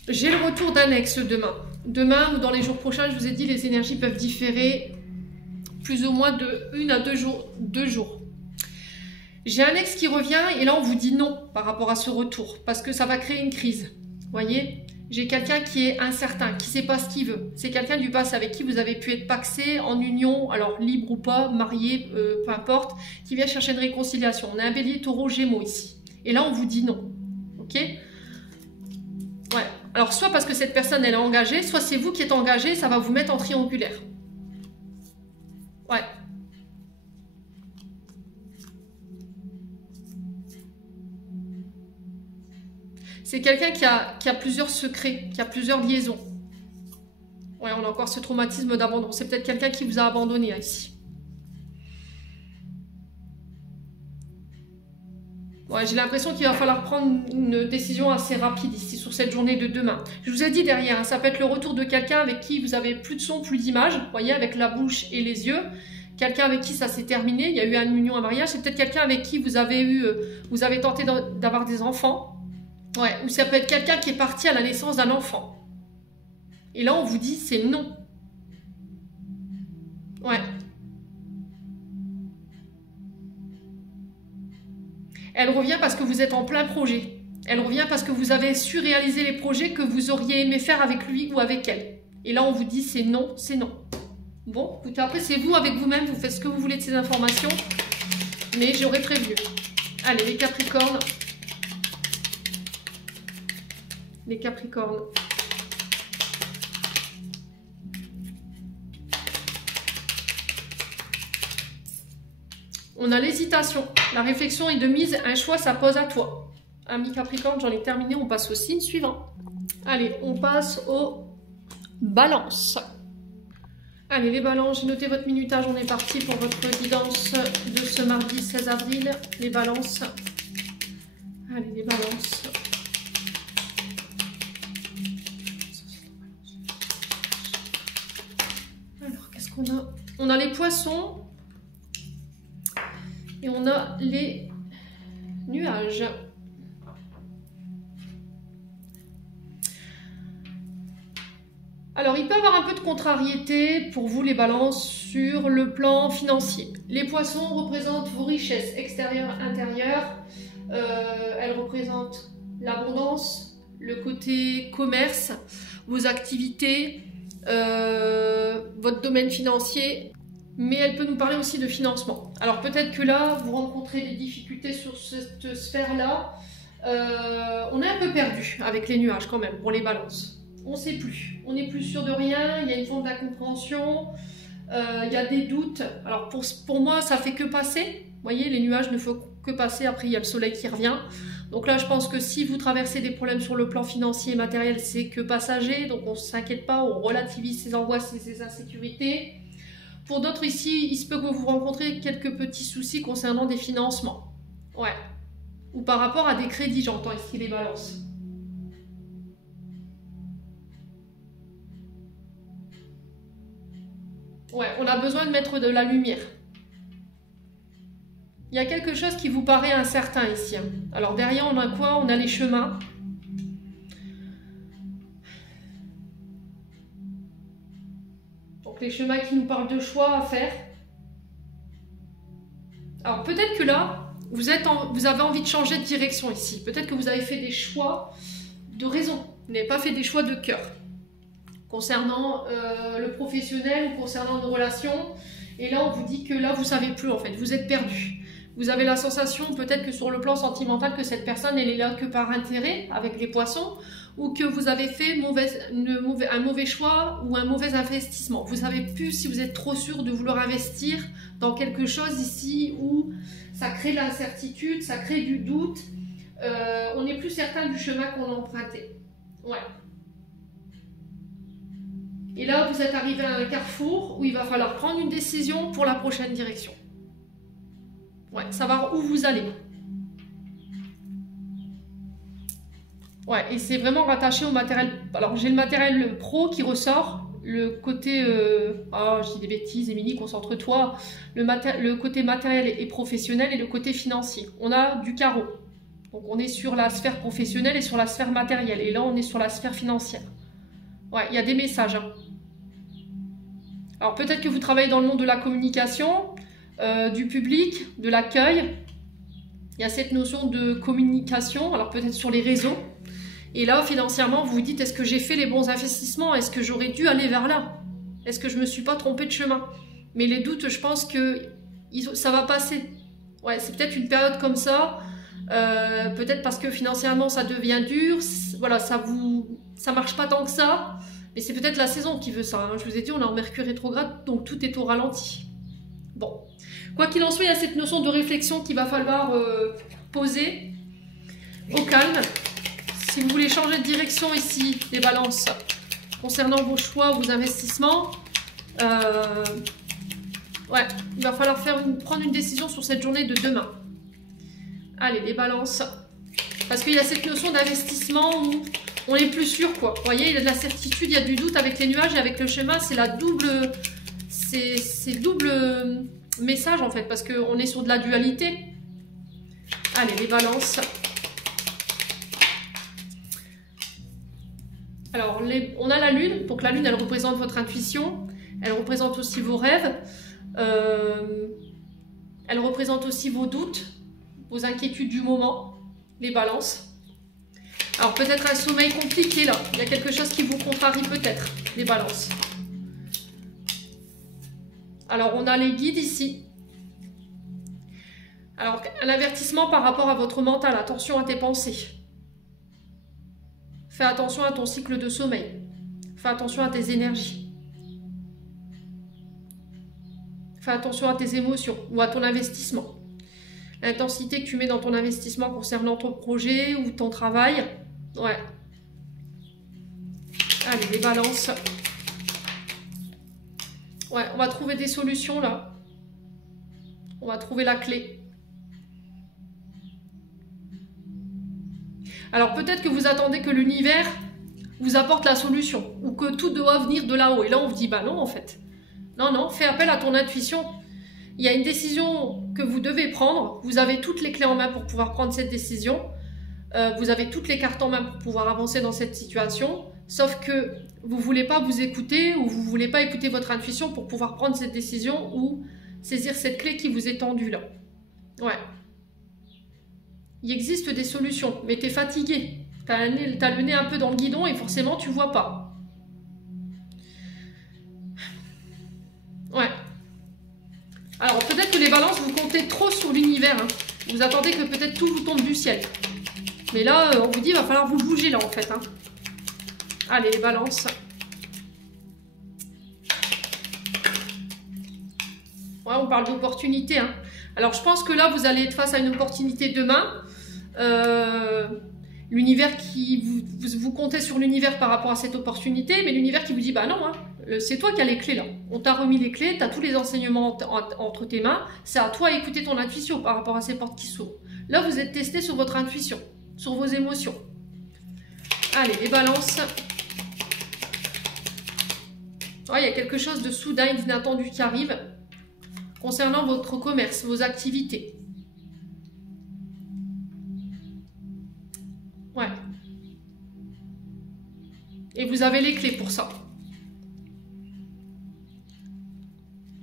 J'ai le retour d'un ex demain. Demain ou dans les jours prochains, je vous ai dit, les énergies peuvent différer plus ou moins de 1 à 2 jours. 2 jours. J'ai un ex qui revient et là, on vous dit non par rapport à ce retour parce que ça va créer une crise. Vous voyez? J'ai quelqu'un qui est incertain, qui ne sait pas ce qu'il veut. C'est quelqu'un du passé avec qui vous avez pu être paxé, en union, alors libre ou pas, marié, peu importe, qui vient chercher une réconciliation. On a un bélier, taureau, gémeaux ici. Et là, on vous dit non. Ok? Ouais. Alors, soit parce que cette personne, elle est engagée, soit c'est vous qui êtes engagé, ça va vous mettre en triangulaire. Ouais. C'est quelqu'un qui a plusieurs secrets, qui a plusieurs liaisons. Ouais, on a encore ce traumatisme d'abandon. C'est peut-être quelqu'un qui vous a abandonné ici. Ouais, j'ai l'impression qu'il va falloir prendre une décision assez rapide ici, sur cette journée de demain. Je vous ai dit derrière, hein, ça peut être le retour de quelqu'un avec qui vous avez plus de son, plus d'image. Vous voyez, avec la bouche et les yeux. Quelqu'un avec qui ça s'est terminé. Il y a eu une union, un mariage. C'est peut-être quelqu'un avec qui vous avez tenté d'avoir des enfants. Ouais, ou ça peut être quelqu'un qui est parti à la naissance d'un enfant. Et là, on vous dit, c'est non. Ouais. Elle revient parce que vous êtes en plein projet. Elle revient parce que vous avez su réaliser les projets que vous auriez aimé faire avec lui ou avec elle. Et là, on vous dit, c'est non, c'est non. Bon, écoutez, après, c'est vous avec vous-même. Vous faites ce que vous voulez de ces informations. Mais j'aurais prévenu. Allez, les Capricornes. Les Capricornes. On a l'hésitation. La réflexion est de mise. Un choix, ça pose à toi. Ami Capricorne, j'en ai terminé. On passe au signe suivant. Allez, on passe aux balances. Allez, les balances, j'ai noté votre minutage. On est parti pour votre guidance de ce mardi 16 avril. Les balances. Allez, les balances. Alors, qu'est-ce qu'on a? On a les poissons. Et on a les nuages. Alors, il peut y avoir un peu de contrariété pour vous, les balances, sur le plan financier. Les poissons représentent vos richesses extérieures, intérieures. Elles représentent l'abondance, le côté commerce, vos activités, votre domaine financier. Mais elle peut nous parler aussi de financement. Alors peut-être que là, vous rencontrez des difficultés sur cette sphère-là. On est un peu perdu avec les nuages quand même, pour les balances. On ne sait plus. On n'est plus sûr de rien, il y a une forme d'incompréhension. Il y a des doutes. Alors pour moi, ça fait que passer. Vous voyez, les nuages ne font que passer. Après, il y a le soleil qui revient. Donc là, je pense que si vous traversez des problèmes sur le plan financier et matériel, c'est que passager. Donc on ne s'inquiète pas, on relativise ses angoisses et ses insécurités. Pour d'autres ici, il se peut que vous rencontrez quelques petits soucis concernant des financements. Ouais. Ou par rapport à des crédits, j'entends ici les balances. Ouais, on a besoin de mettre de la lumière. Il y a quelque chose qui vous paraît incertain ici. Alors derrière, on a quoi? On a les chemins. Donc les chemins qui nous parlent de choix à faire. Alors peut-être que là, vous avez envie de changer de direction ici. Peut-être que vous avez fait des choix de raison. Vous n'avez pas fait des choix de cœur. Concernant le professionnel ou concernant nos relations. Et là, on vous dit que là, vous ne savez plus en fait. Vous êtes perdu. Vous avez la sensation peut-être que sur le plan sentimental que cette personne elle est là que par intérêt avec les poissons ou que vous avez fait un mauvais choix ou un mauvais investissement. Vous ne savez plus si vous êtes trop sûr de vouloir investir dans quelque chose ici où ça crée de l'incertitude, ça crée du doute. On n'est plus certain du chemin qu'on a emprunté. Ouais. Et là, vous êtes arrivé à un carrefour où il va falloir prendre une décision pour la prochaine direction. Ouais, savoir où vous allez. Ouais, et c'est vraiment rattaché au matériel. Alors, j'ai le matériel pro qui ressort. Le côté... oh, je dis des bêtises, Émilie, concentre-toi. Le côté matériel et professionnel et le côté financier. On a du carreau. Donc, on est sur la sphère professionnelle et sur la sphère matérielle. Et là, on est sur la sphère financière. Ouais, il y a des messages. Hein. Alors, peut-être que vous travaillez dans le monde de la communication... du public, de l'accueil. Il y a cette notion de communication, alors peut-être sur les réseaux. Et là, financièrement, vous vous dites, est-ce que j'ai fait les bons investissements? Est-ce que j'aurais dû aller vers là? Est-ce que je ne me suis pas trompée de chemin? Mais les doutes, je pense que ça va passer. Ouais, c'est peut-être une période comme ça. Peut-être parce que financièrement, ça devient dur. Voilà, ça marche pas tant que ça. Mais c'est peut-être la saison qui veut ça. Hein. Je vous ai dit, on est en Mercure rétrograde, donc tout est au ralenti. Bon. Quoi qu'il en soit, il y a cette notion de réflexion qu'il va falloir poser au calme. Si vous voulez changer de direction ici, les balances, concernant vos choix, vos investissements, ouais, il va falloir prendre une décision sur cette journée de demain. Allez, les balances. Parce qu'il y a cette notion d'investissement où on est plus sûr, quoi. Vous voyez, il y a de la certitude, il y a du doute avec les nuages et avec le schéma, c'est la double... C'est double... message en fait, parce qu'on est sur de la dualité. Allez, les balances. Alors, on a la lune. Donc la lune, elle représente votre intuition. Elle représente aussi vos rêves. Elle représente aussi vos doutes, vos inquiétudes du moment. Les balances. Alors, peut-être un sommeil compliqué là. Il y a quelque chose qui vous contrarie peut-être. Les balances. Alors, on a les guides ici. Alors, un avertissement par rapport à votre mental. Attention à tes pensées. Fais attention à ton cycle de sommeil. Fais attention à tes énergies. Fais attention à tes émotions ou à ton investissement. L'intensité que tu mets dans ton investissement concernant ton projet ou ton travail. Ouais. Allez, les balances. Ouais, on va trouver des solutions là. On va trouver la clé. Alors peut-être que vous attendez que l'univers vous apporte la solution ou que tout doit venir de là-haut. Et là on vous dit bah non en fait. Non, non, fais appel à ton intuition. Il y a une décision que vous devez prendre. Vous avez toutes les clés en main pour pouvoir prendre cette décision. Vous avez toutes les cartes en main pour pouvoir avancer dans cette situation. Sauf que vous ne voulez pas vous écouter ou vous ne voulez pas écouter votre intuition pour pouvoir prendre cette décision ou saisir cette clé qui vous est tendue là. Ouais. Il existe des solutions, mais tu es fatigué. Tu as le nez un peu dans le guidon et forcément tu ne vois pas. Ouais. Alors peut-être que les balances, vous comptez trop sur l'univers. Hein. Vous attendez que peut-être tout vous tombe du ciel. Mais là, on vous dit, il va falloir vous bouger là en fait. Hein. Allez, les balances. Ouais, on parle d'opportunité. Hein. Alors, je pense que là, vous allez être face à une opportunité demain. L'univers qui... Vous comptez sur l'univers par rapport à cette opportunité, mais l'univers qui vous dit, bah non, hein, c'est toi qui as les clés là. On t'a remis les clés, tu as tous les enseignements entre tes mains. C'est à toi d'écouter ton intuition par rapport à ces portes qui s'ouvrent. Là, vous êtes testé sur votre intuition, sur vos émotions. Allez, les balances. Oh, il y a quelque chose de soudain, d'inattendu qui arrive concernant votre commerce, vos activités. Ouais. Et vous avez les clés pour ça.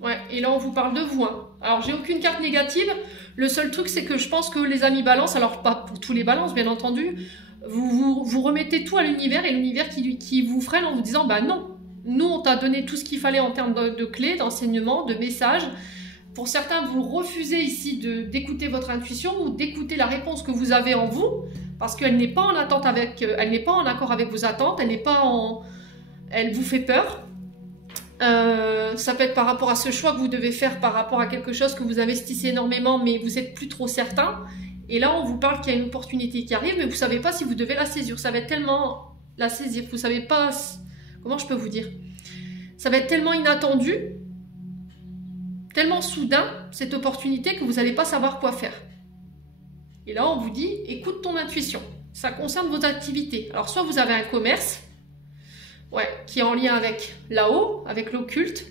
Ouais, et là on vous parle de vous. Hein. Alors j'ai aucune carte négative. Le seul truc c'est que je pense que les amis balance, alors pas pour tous les balances bien entendu, vous remettez tout à l'univers et l'univers qui vous freine en vous disant bah non, nous on t'a donné tout ce qu'il fallait en termes de clés, d'enseignement, de messages. Pour certains, vous refusez ici d'écouter votre intuition ou d'écouter la réponse que vous avez en vous, parce qu'elle n'est pas en attente avec, elle n'est pas en accord avec vos attentes, elle vous fait peur. Ça peut être par rapport à ce choix que vous devez faire, par rapport à quelque chose que vous investissez énormément, mais vous n'êtes plus trop certain. Et là, on vous parle qu'il y a une opportunité qui arrive, mais vous ne savez pas si vous devez la saisir. Ça va être tellement la saisir, vous ne savez pas, comment je peux vous dire, ça va être tellement inattendu, tellement soudain, cette opportunité, que vous n'allez pas savoir quoi faire. Et là, on vous dit, écoute ton intuition. Ça concerne vos activités. Alors, soit vous avez un commerce, ouais, qui est en lien avec là-haut, avec l'occulte.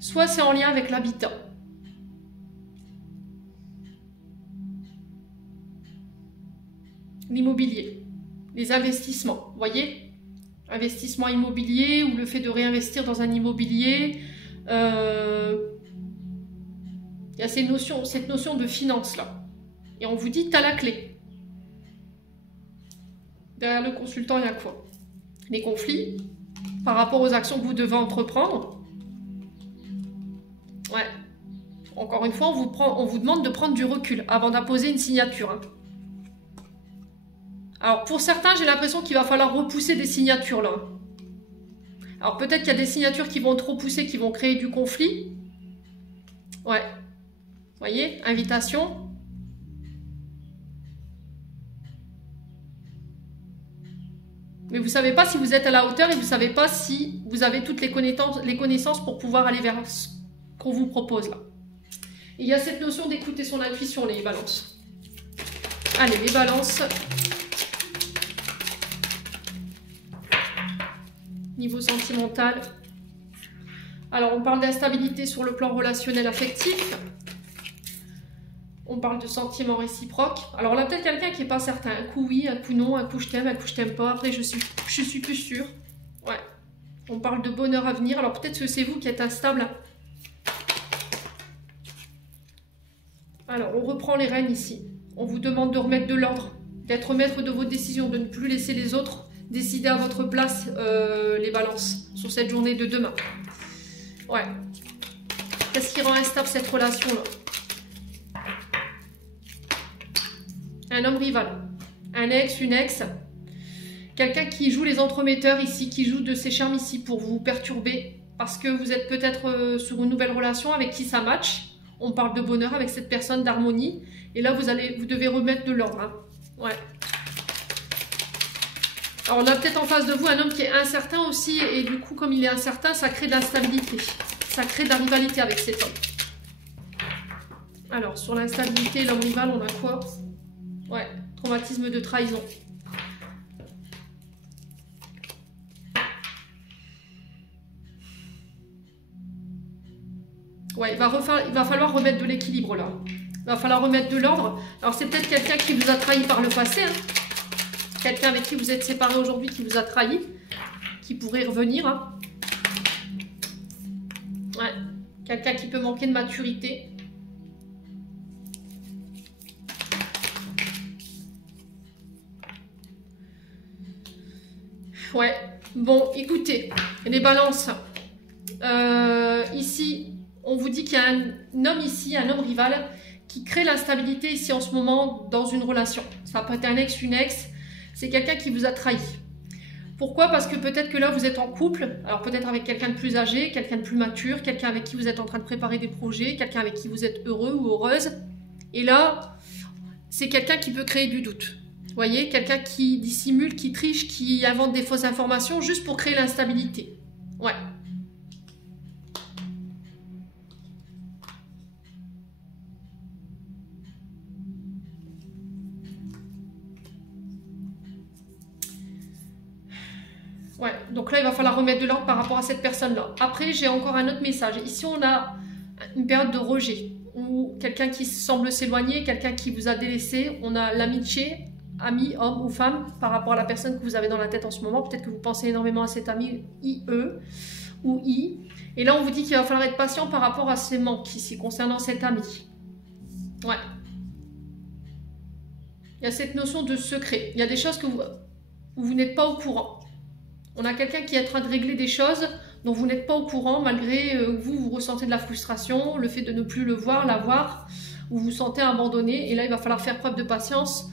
Soit c'est en lien avec l'habitat. L'immobilier. Les investissements, vous voyez, investissement immobilier ou le fait de réinvestir dans un immobilier. Il y a cette notion de finance là. Et on vous dit, tu as la clé. Derrière le consultant, il y a quoi? Les conflits par rapport aux actions que vous devez entreprendre. Ouais. Encore une fois, on vous demande de prendre du recul avant d'apposer une signature. Hein. Alors, pour certains, j'ai l'impression qu'il va falloir repousser des signatures, là. Alors, peut-être qu'il y a des signatures qui vont trop pousser, qui vont créer du conflit. Ouais. Vous voyez, invitation. Mais vous ne savez pas si vous êtes à la hauteur et vous ne savez pas si vous avez toutes les connaissances pour pouvoir aller vers ce qu'on vous propose, là. Et il y a cette notion d'écouter son intuition, les balances. Allez, les balances... Niveau sentimental. Alors, on parle d'instabilité sur le plan relationnel affectif. On parle de sentiments réciproques. Alors là, peut-être quelqu'un qui n'est pas certain. Un coup oui, un coup non, un coup je t'aime pas. Après, je suis plus sûre. Ouais. On parle de bonheur à venir. Alors peut-être que c'est vous qui êtes instable. Alors, on reprend les rênes ici. On vous demande de remettre de l'ordre, d'être maître de vos décisions, de ne plus laisser les autres décider à votre place, les balances, sur cette journée de demain. Ouais. Qu'est-ce qui rend instable cette relation-là? Un homme rival. Un ex, une ex. Quelqu'un qui joue les entremetteurs ici, qui joue de ses charmes ici pour vous perturber. Parce que vous êtes peut-être sur une nouvelle relation avec qui ça match. On parle de bonheur avec cette personne, d'harmonie. Et là, vous devez remettre de l'ordre. Hein. Ouais. Alors on a peut-être en face de vous un homme qui est incertain aussi, et du coup comme il est incertain, ça crée de l'instabilité, ça crée de la rivalité avec cet homme. Alors sur l'instabilité, l'homme rival, on a quoi? Ouais, traumatisme de trahison. Ouais, il va falloir remettre de l'équilibre là. Il va falloir remettre de l'ordre. Alors c'est peut-être quelqu'un qui vous a trahi par le passé, hein. Quelqu'un avec qui vous êtes séparé aujourd'hui qui vous a trahi, qui pourrait revenir. Hein. Ouais. Quelqu'un qui peut manquer de maturité. Ouais. Bon, écoutez, les balances. Ici, on vous dit qu'il y a un homme ici, un homme rival, qui crée l'instabilité ici en ce moment dans une relation. Ça peut être un ex, une ex. c'est quelqu'un qui vous a trahi. Pourquoi? Parce que peut-être que là, vous êtes en couple, alors peut-être avec quelqu'un de plus âgé, quelqu'un de plus mature, quelqu'un avec qui vous êtes en train de préparer des projets, quelqu'un avec qui vous êtes heureux ou heureuse. Et là, c'est quelqu'un qui peut créer du doute. Vous voyez, quelqu'un qui dissimule, qui triche, qui invente des fausses informations juste pour créer l'instabilité. Ouais. Ouais, donc là, il va falloir remettre de l'ordre par rapport à cette personne-là. Après, j'ai encore un autre message. Ici, on a une période de rejet, ou quelqu'un qui semble s'éloigner, quelqu'un qui vous a délaissé. On a l'amitié, ami, homme ou femme, par rapport à la personne que vous avez dans la tête en ce moment. Peut-être que vous pensez énormément à cet ami, IE ou I. Et là, on vous dit qu'il va falloir être patient par rapport à ces manques ici, concernant cet ami. Ouais. Il y a cette notion de secret. Il y a des choses que vous n'êtes pas au courant. On a quelqu'un qui est en train de régler des choses dont vous n'êtes pas au courant, malgré vous ressentez de la frustration, le fait de ne plus le voir, la voir, vous vous sentez abandonné. Et là, il va falloir faire preuve de patience.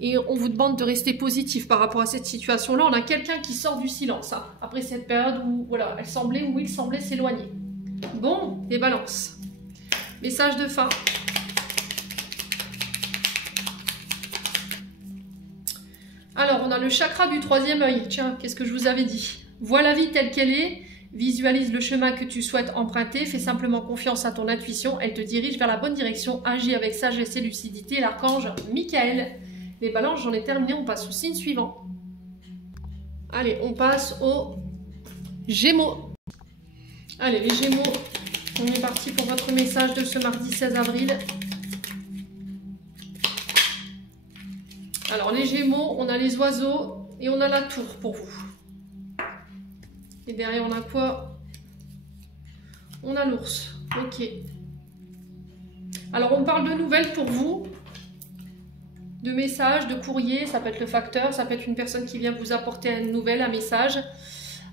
Et on vous demande de rester positif par rapport à cette situation-là. On a quelqu'un qui sort du silence, hein, après cette période où voilà, elle semblait ou il semblait s'éloigner. Bon, les balances. Message de fin. Alors, on a le chakra du troisième œil. Tiens, qu'est-ce que je vous avais dit? Vois la vie telle qu'elle est, visualise le chemin que tu souhaites emprunter, fais simplement confiance à ton intuition, elle te dirige vers la bonne direction, agis avec sagesse et lucidité. L'archange Michael. Les balances, j'en ai terminé, on passe au signe suivant. Allez, on passe aux Gémeaux. Allez, les Gémeaux, on est parti pour votre message de ce mardi 16 avril. Alors, les Gémeaux, on a les oiseaux et on a la tour pour vous. Et derrière, on a quoi? On a l'ours. Ok. Alors, on parle de nouvelles pour vous. De messages, de courriers. Ça peut être le facteur, ça peut être une personne qui vient vous apporter une nouvelle, un message.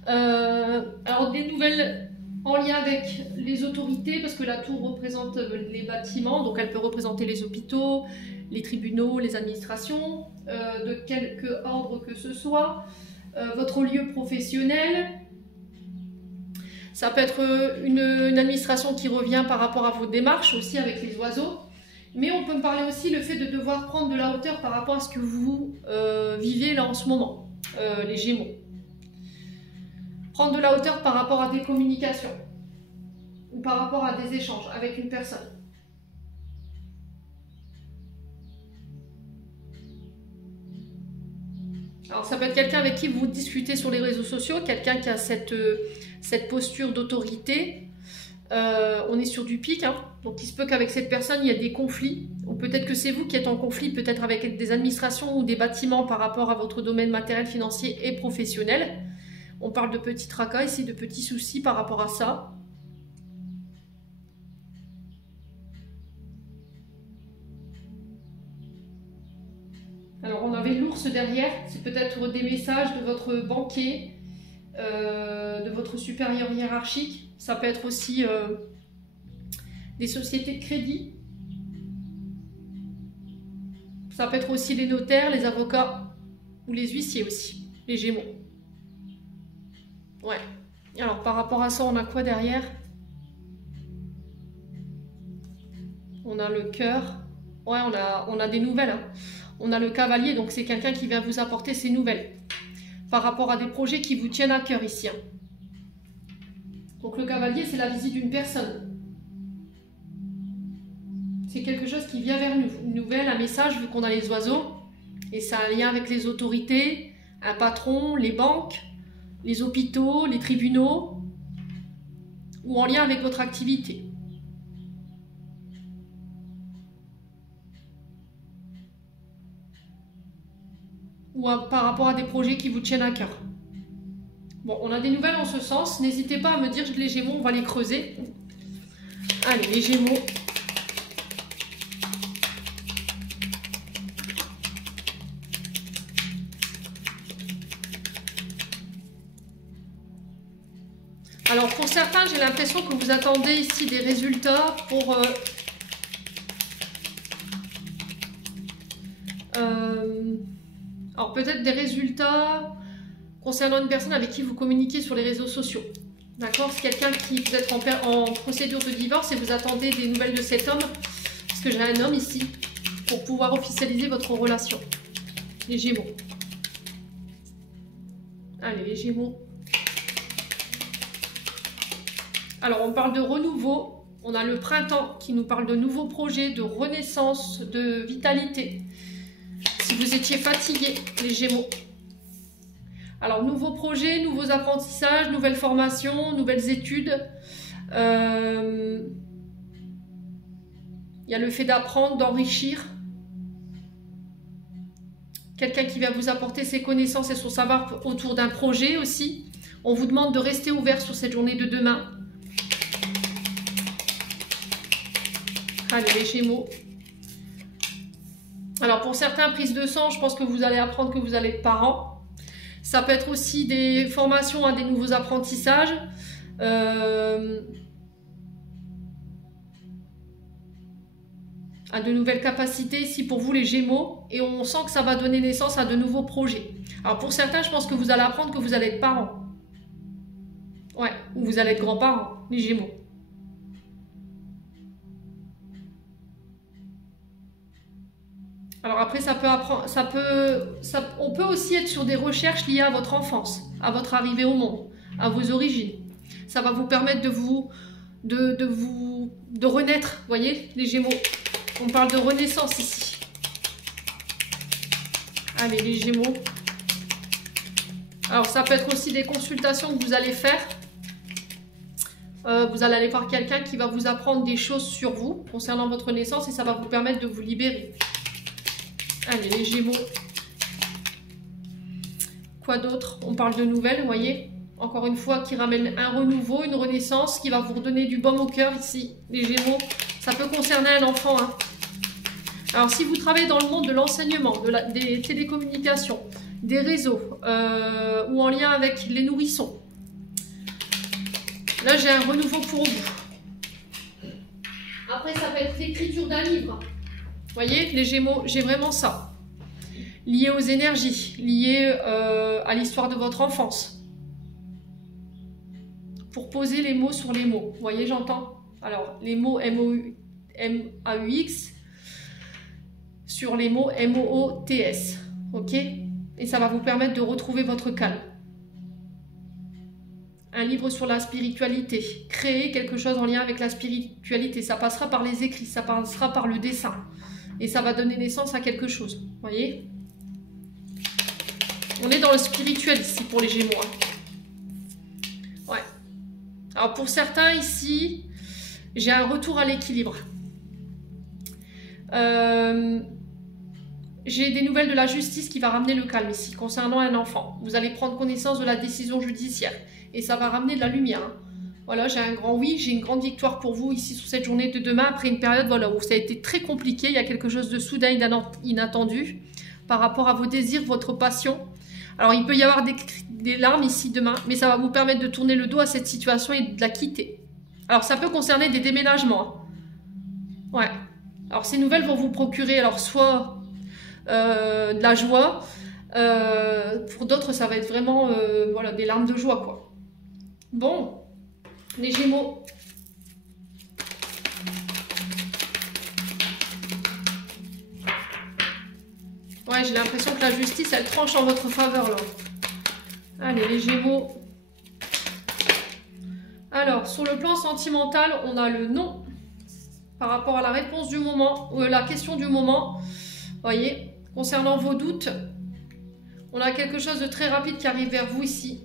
Alors, des nouvelles en lien avec les autorités, parce que la tour représente les bâtiments. Donc, elle peut représenter les hôpitaux, les tribunaux, les administrations, de quelque ordre que ce soit, votre lieu professionnel. Ça peut être une administration qui revient par rapport à vos démarches aussi avec les oiseaux. Mais on peut me parler aussi le fait de devoir prendre de la hauteur par rapport à ce que vous vivez là en ce moment, les Gémeaux. Prendre de la hauteur par rapport à des communications ou par rapport à des échanges avec une personne. Alors ça peut être quelqu'un avec qui vous discutez sur les réseaux sociaux, quelqu'un qui a cette posture d'autorité. On est sur du pic, hein. Donc il se peut qu'avec cette personne il y a des conflits, ou peut-être que c'est vous qui êtes en conflit, peut-être avec des administrations ou des bâtiments par rapport à votre domaine matériel, financier et professionnel. On parle de petits tracas ici, de petits soucis par rapport à ça. Alors on avait l'ours derrière, c'est peut-être des messages de votre banquier, de votre supérieur hiérarchique. Ça peut être aussi des sociétés de crédit. Ça peut être aussi les notaires, les avocats ou les huissiers aussi, les Gémeaux. Ouais. Alors par rapport à ça, on a quoi derrière? On a le cœur. Ouais, on a des nouvelles. Hein. On a le cavalier, donc c'est quelqu'un qui vient vous apporter ses nouvelles. Par rapport à des projets qui vous tiennent à cœur ici. Hein. Donc le cavalier, c'est la visite d'une personne. C'est quelque chose qui vient vers nous. Une nouvelle, un message, vu qu'on a les oiseaux. Et ça a un lien avec les autorités, un patron, les banques, les hôpitaux, les tribunaux. Ou en lien avec votre activité. Ou par rapport à des projets qui vous tiennent à cœur. Bon, on a des nouvelles en ce sens. N'hésitez pas à me dire les Gémeaux, on va les creuser. Allez, les Gémeaux. Alors, pour certains, j'ai l'impression que vous attendez ici des résultats pour... Alors peut-être des résultats concernant une personne avec qui vous communiquez sur les réseaux sociaux. D'accord? C'est quelqu'un qui vous êtes en procédure de divorce et vous attendez des nouvelles de cet homme. Parce que j'ai un homme ici pour pouvoir officialiser votre relation. Les Gémeaux. Allez, les Gémeaux. Alors, on parle de renouveau. On a le printemps qui nous parle de nouveaux projets, de renaissance, de vitalité. Si vous étiez fatigué, les Gémeaux. Alors, nouveaux projets, nouveaux apprentissages, nouvelles formations, nouvelles études. Il y a le fait d'apprendre, d'enrichir. Quelqu'un qui va vous apporter ses connaissances et son savoir autour d'un projet aussi. On vous demande de rester ouvert sur cette journée de demain. Allez, les Gémeaux. Alors, pour certains, prise de sang, je pense que vous allez apprendre que vous allez être parent. Ça peut être aussi des formations à des nouveaux apprentissages. À de nouvelles capacités ici pour vous les Gémeaux, et on sent que ça va donner naissance à de nouveaux projets. Alors pour certains, je pense que vous allez apprendre que vous allez être parents. Ouais, ou vous allez être grands-parents, les Gémeaux. Alors après, on peut aussi être sur des recherches liées à votre enfance, à votre arrivée au monde, à vos origines. Ça va vous permettre de renaître, voyez, les Gémeaux. On parle de renaissance ici. Allez, les Gémeaux. Alors, ça peut être aussi des consultations que vous allez faire. Vous allez aller voir quelqu'un qui va vous apprendre des choses sur vous, concernant votre naissance, et ça va vous permettre de vous libérer. Allez, les Gémeaux. Quoi d'autre? On parle de nouvelles, vous voyez. Encore une fois, qui ramène un renouveau, une renaissance, qui va vous redonner du baume au cœur ici, les Gémeaux. Ça peut concerner un enfant, hein. Alors, si vous travaillez dans le monde de l'enseignement, des télécommunications, des réseaux, ou en lien avec les nourrissons, là, j'ai un renouveau pour vous. Après, ça peut être l'écriture d'un livre. Vous voyez, les Gémeaux, j'ai vraiment ça. Lié aux énergies, lié à l'histoire de votre enfance. Pour poser les mots sur les mots. Vous voyez, j'entends. Alors, les mots M-A-U-X sur les mots M-O-O-T-S. Ok? Et ça va vous permettre de retrouver votre calme. Un livre sur la spiritualité. Créer quelque chose en lien avec la spiritualité. Ça passera par les écrits, ça passera par le dessin. Et ça va donner naissance à quelque chose. Vous voyez? On est dans le spirituel ici pour les Gémeaux. Hein. Ouais. Alors pour certains ici, j'ai un retour à l'équilibre. J'ai des nouvelles de la justice qui va ramener le calme ici, concernant un enfant. Vous allez prendre connaissance de la décision judiciaire. Et ça va ramener de la lumière. Hein. Voilà, j'ai un grand oui, j'ai une grande victoire pour vous ici sur cette journée de demain, après une période voilà, où ça a été très compliqué. Il y a quelque chose de soudain, inattendu, par rapport à vos désirs, votre passion. Alors, il peut y avoir des larmes ici demain, mais ça va vous permettre de tourner le dos à cette situation et de la quitter. Alors, ça peut concerner des déménagements. Hein. Ouais. Alors, ces nouvelles vont vous procurer, alors, soit de la joie, pour d'autres, ça va être vraiment voilà, des larmes de joie, quoi. Bon. Les Gémeaux. Ouais, j'ai l'impression que la justice, elle tranche en votre faveur, là. Allez, les Gémeaux. Alors, sur le plan sentimental, on a le non. Par rapport à la réponse du moment, ou la question du moment. Vous voyez, concernant vos doutes, on a quelque chose de très rapide qui arrive vers vous ici.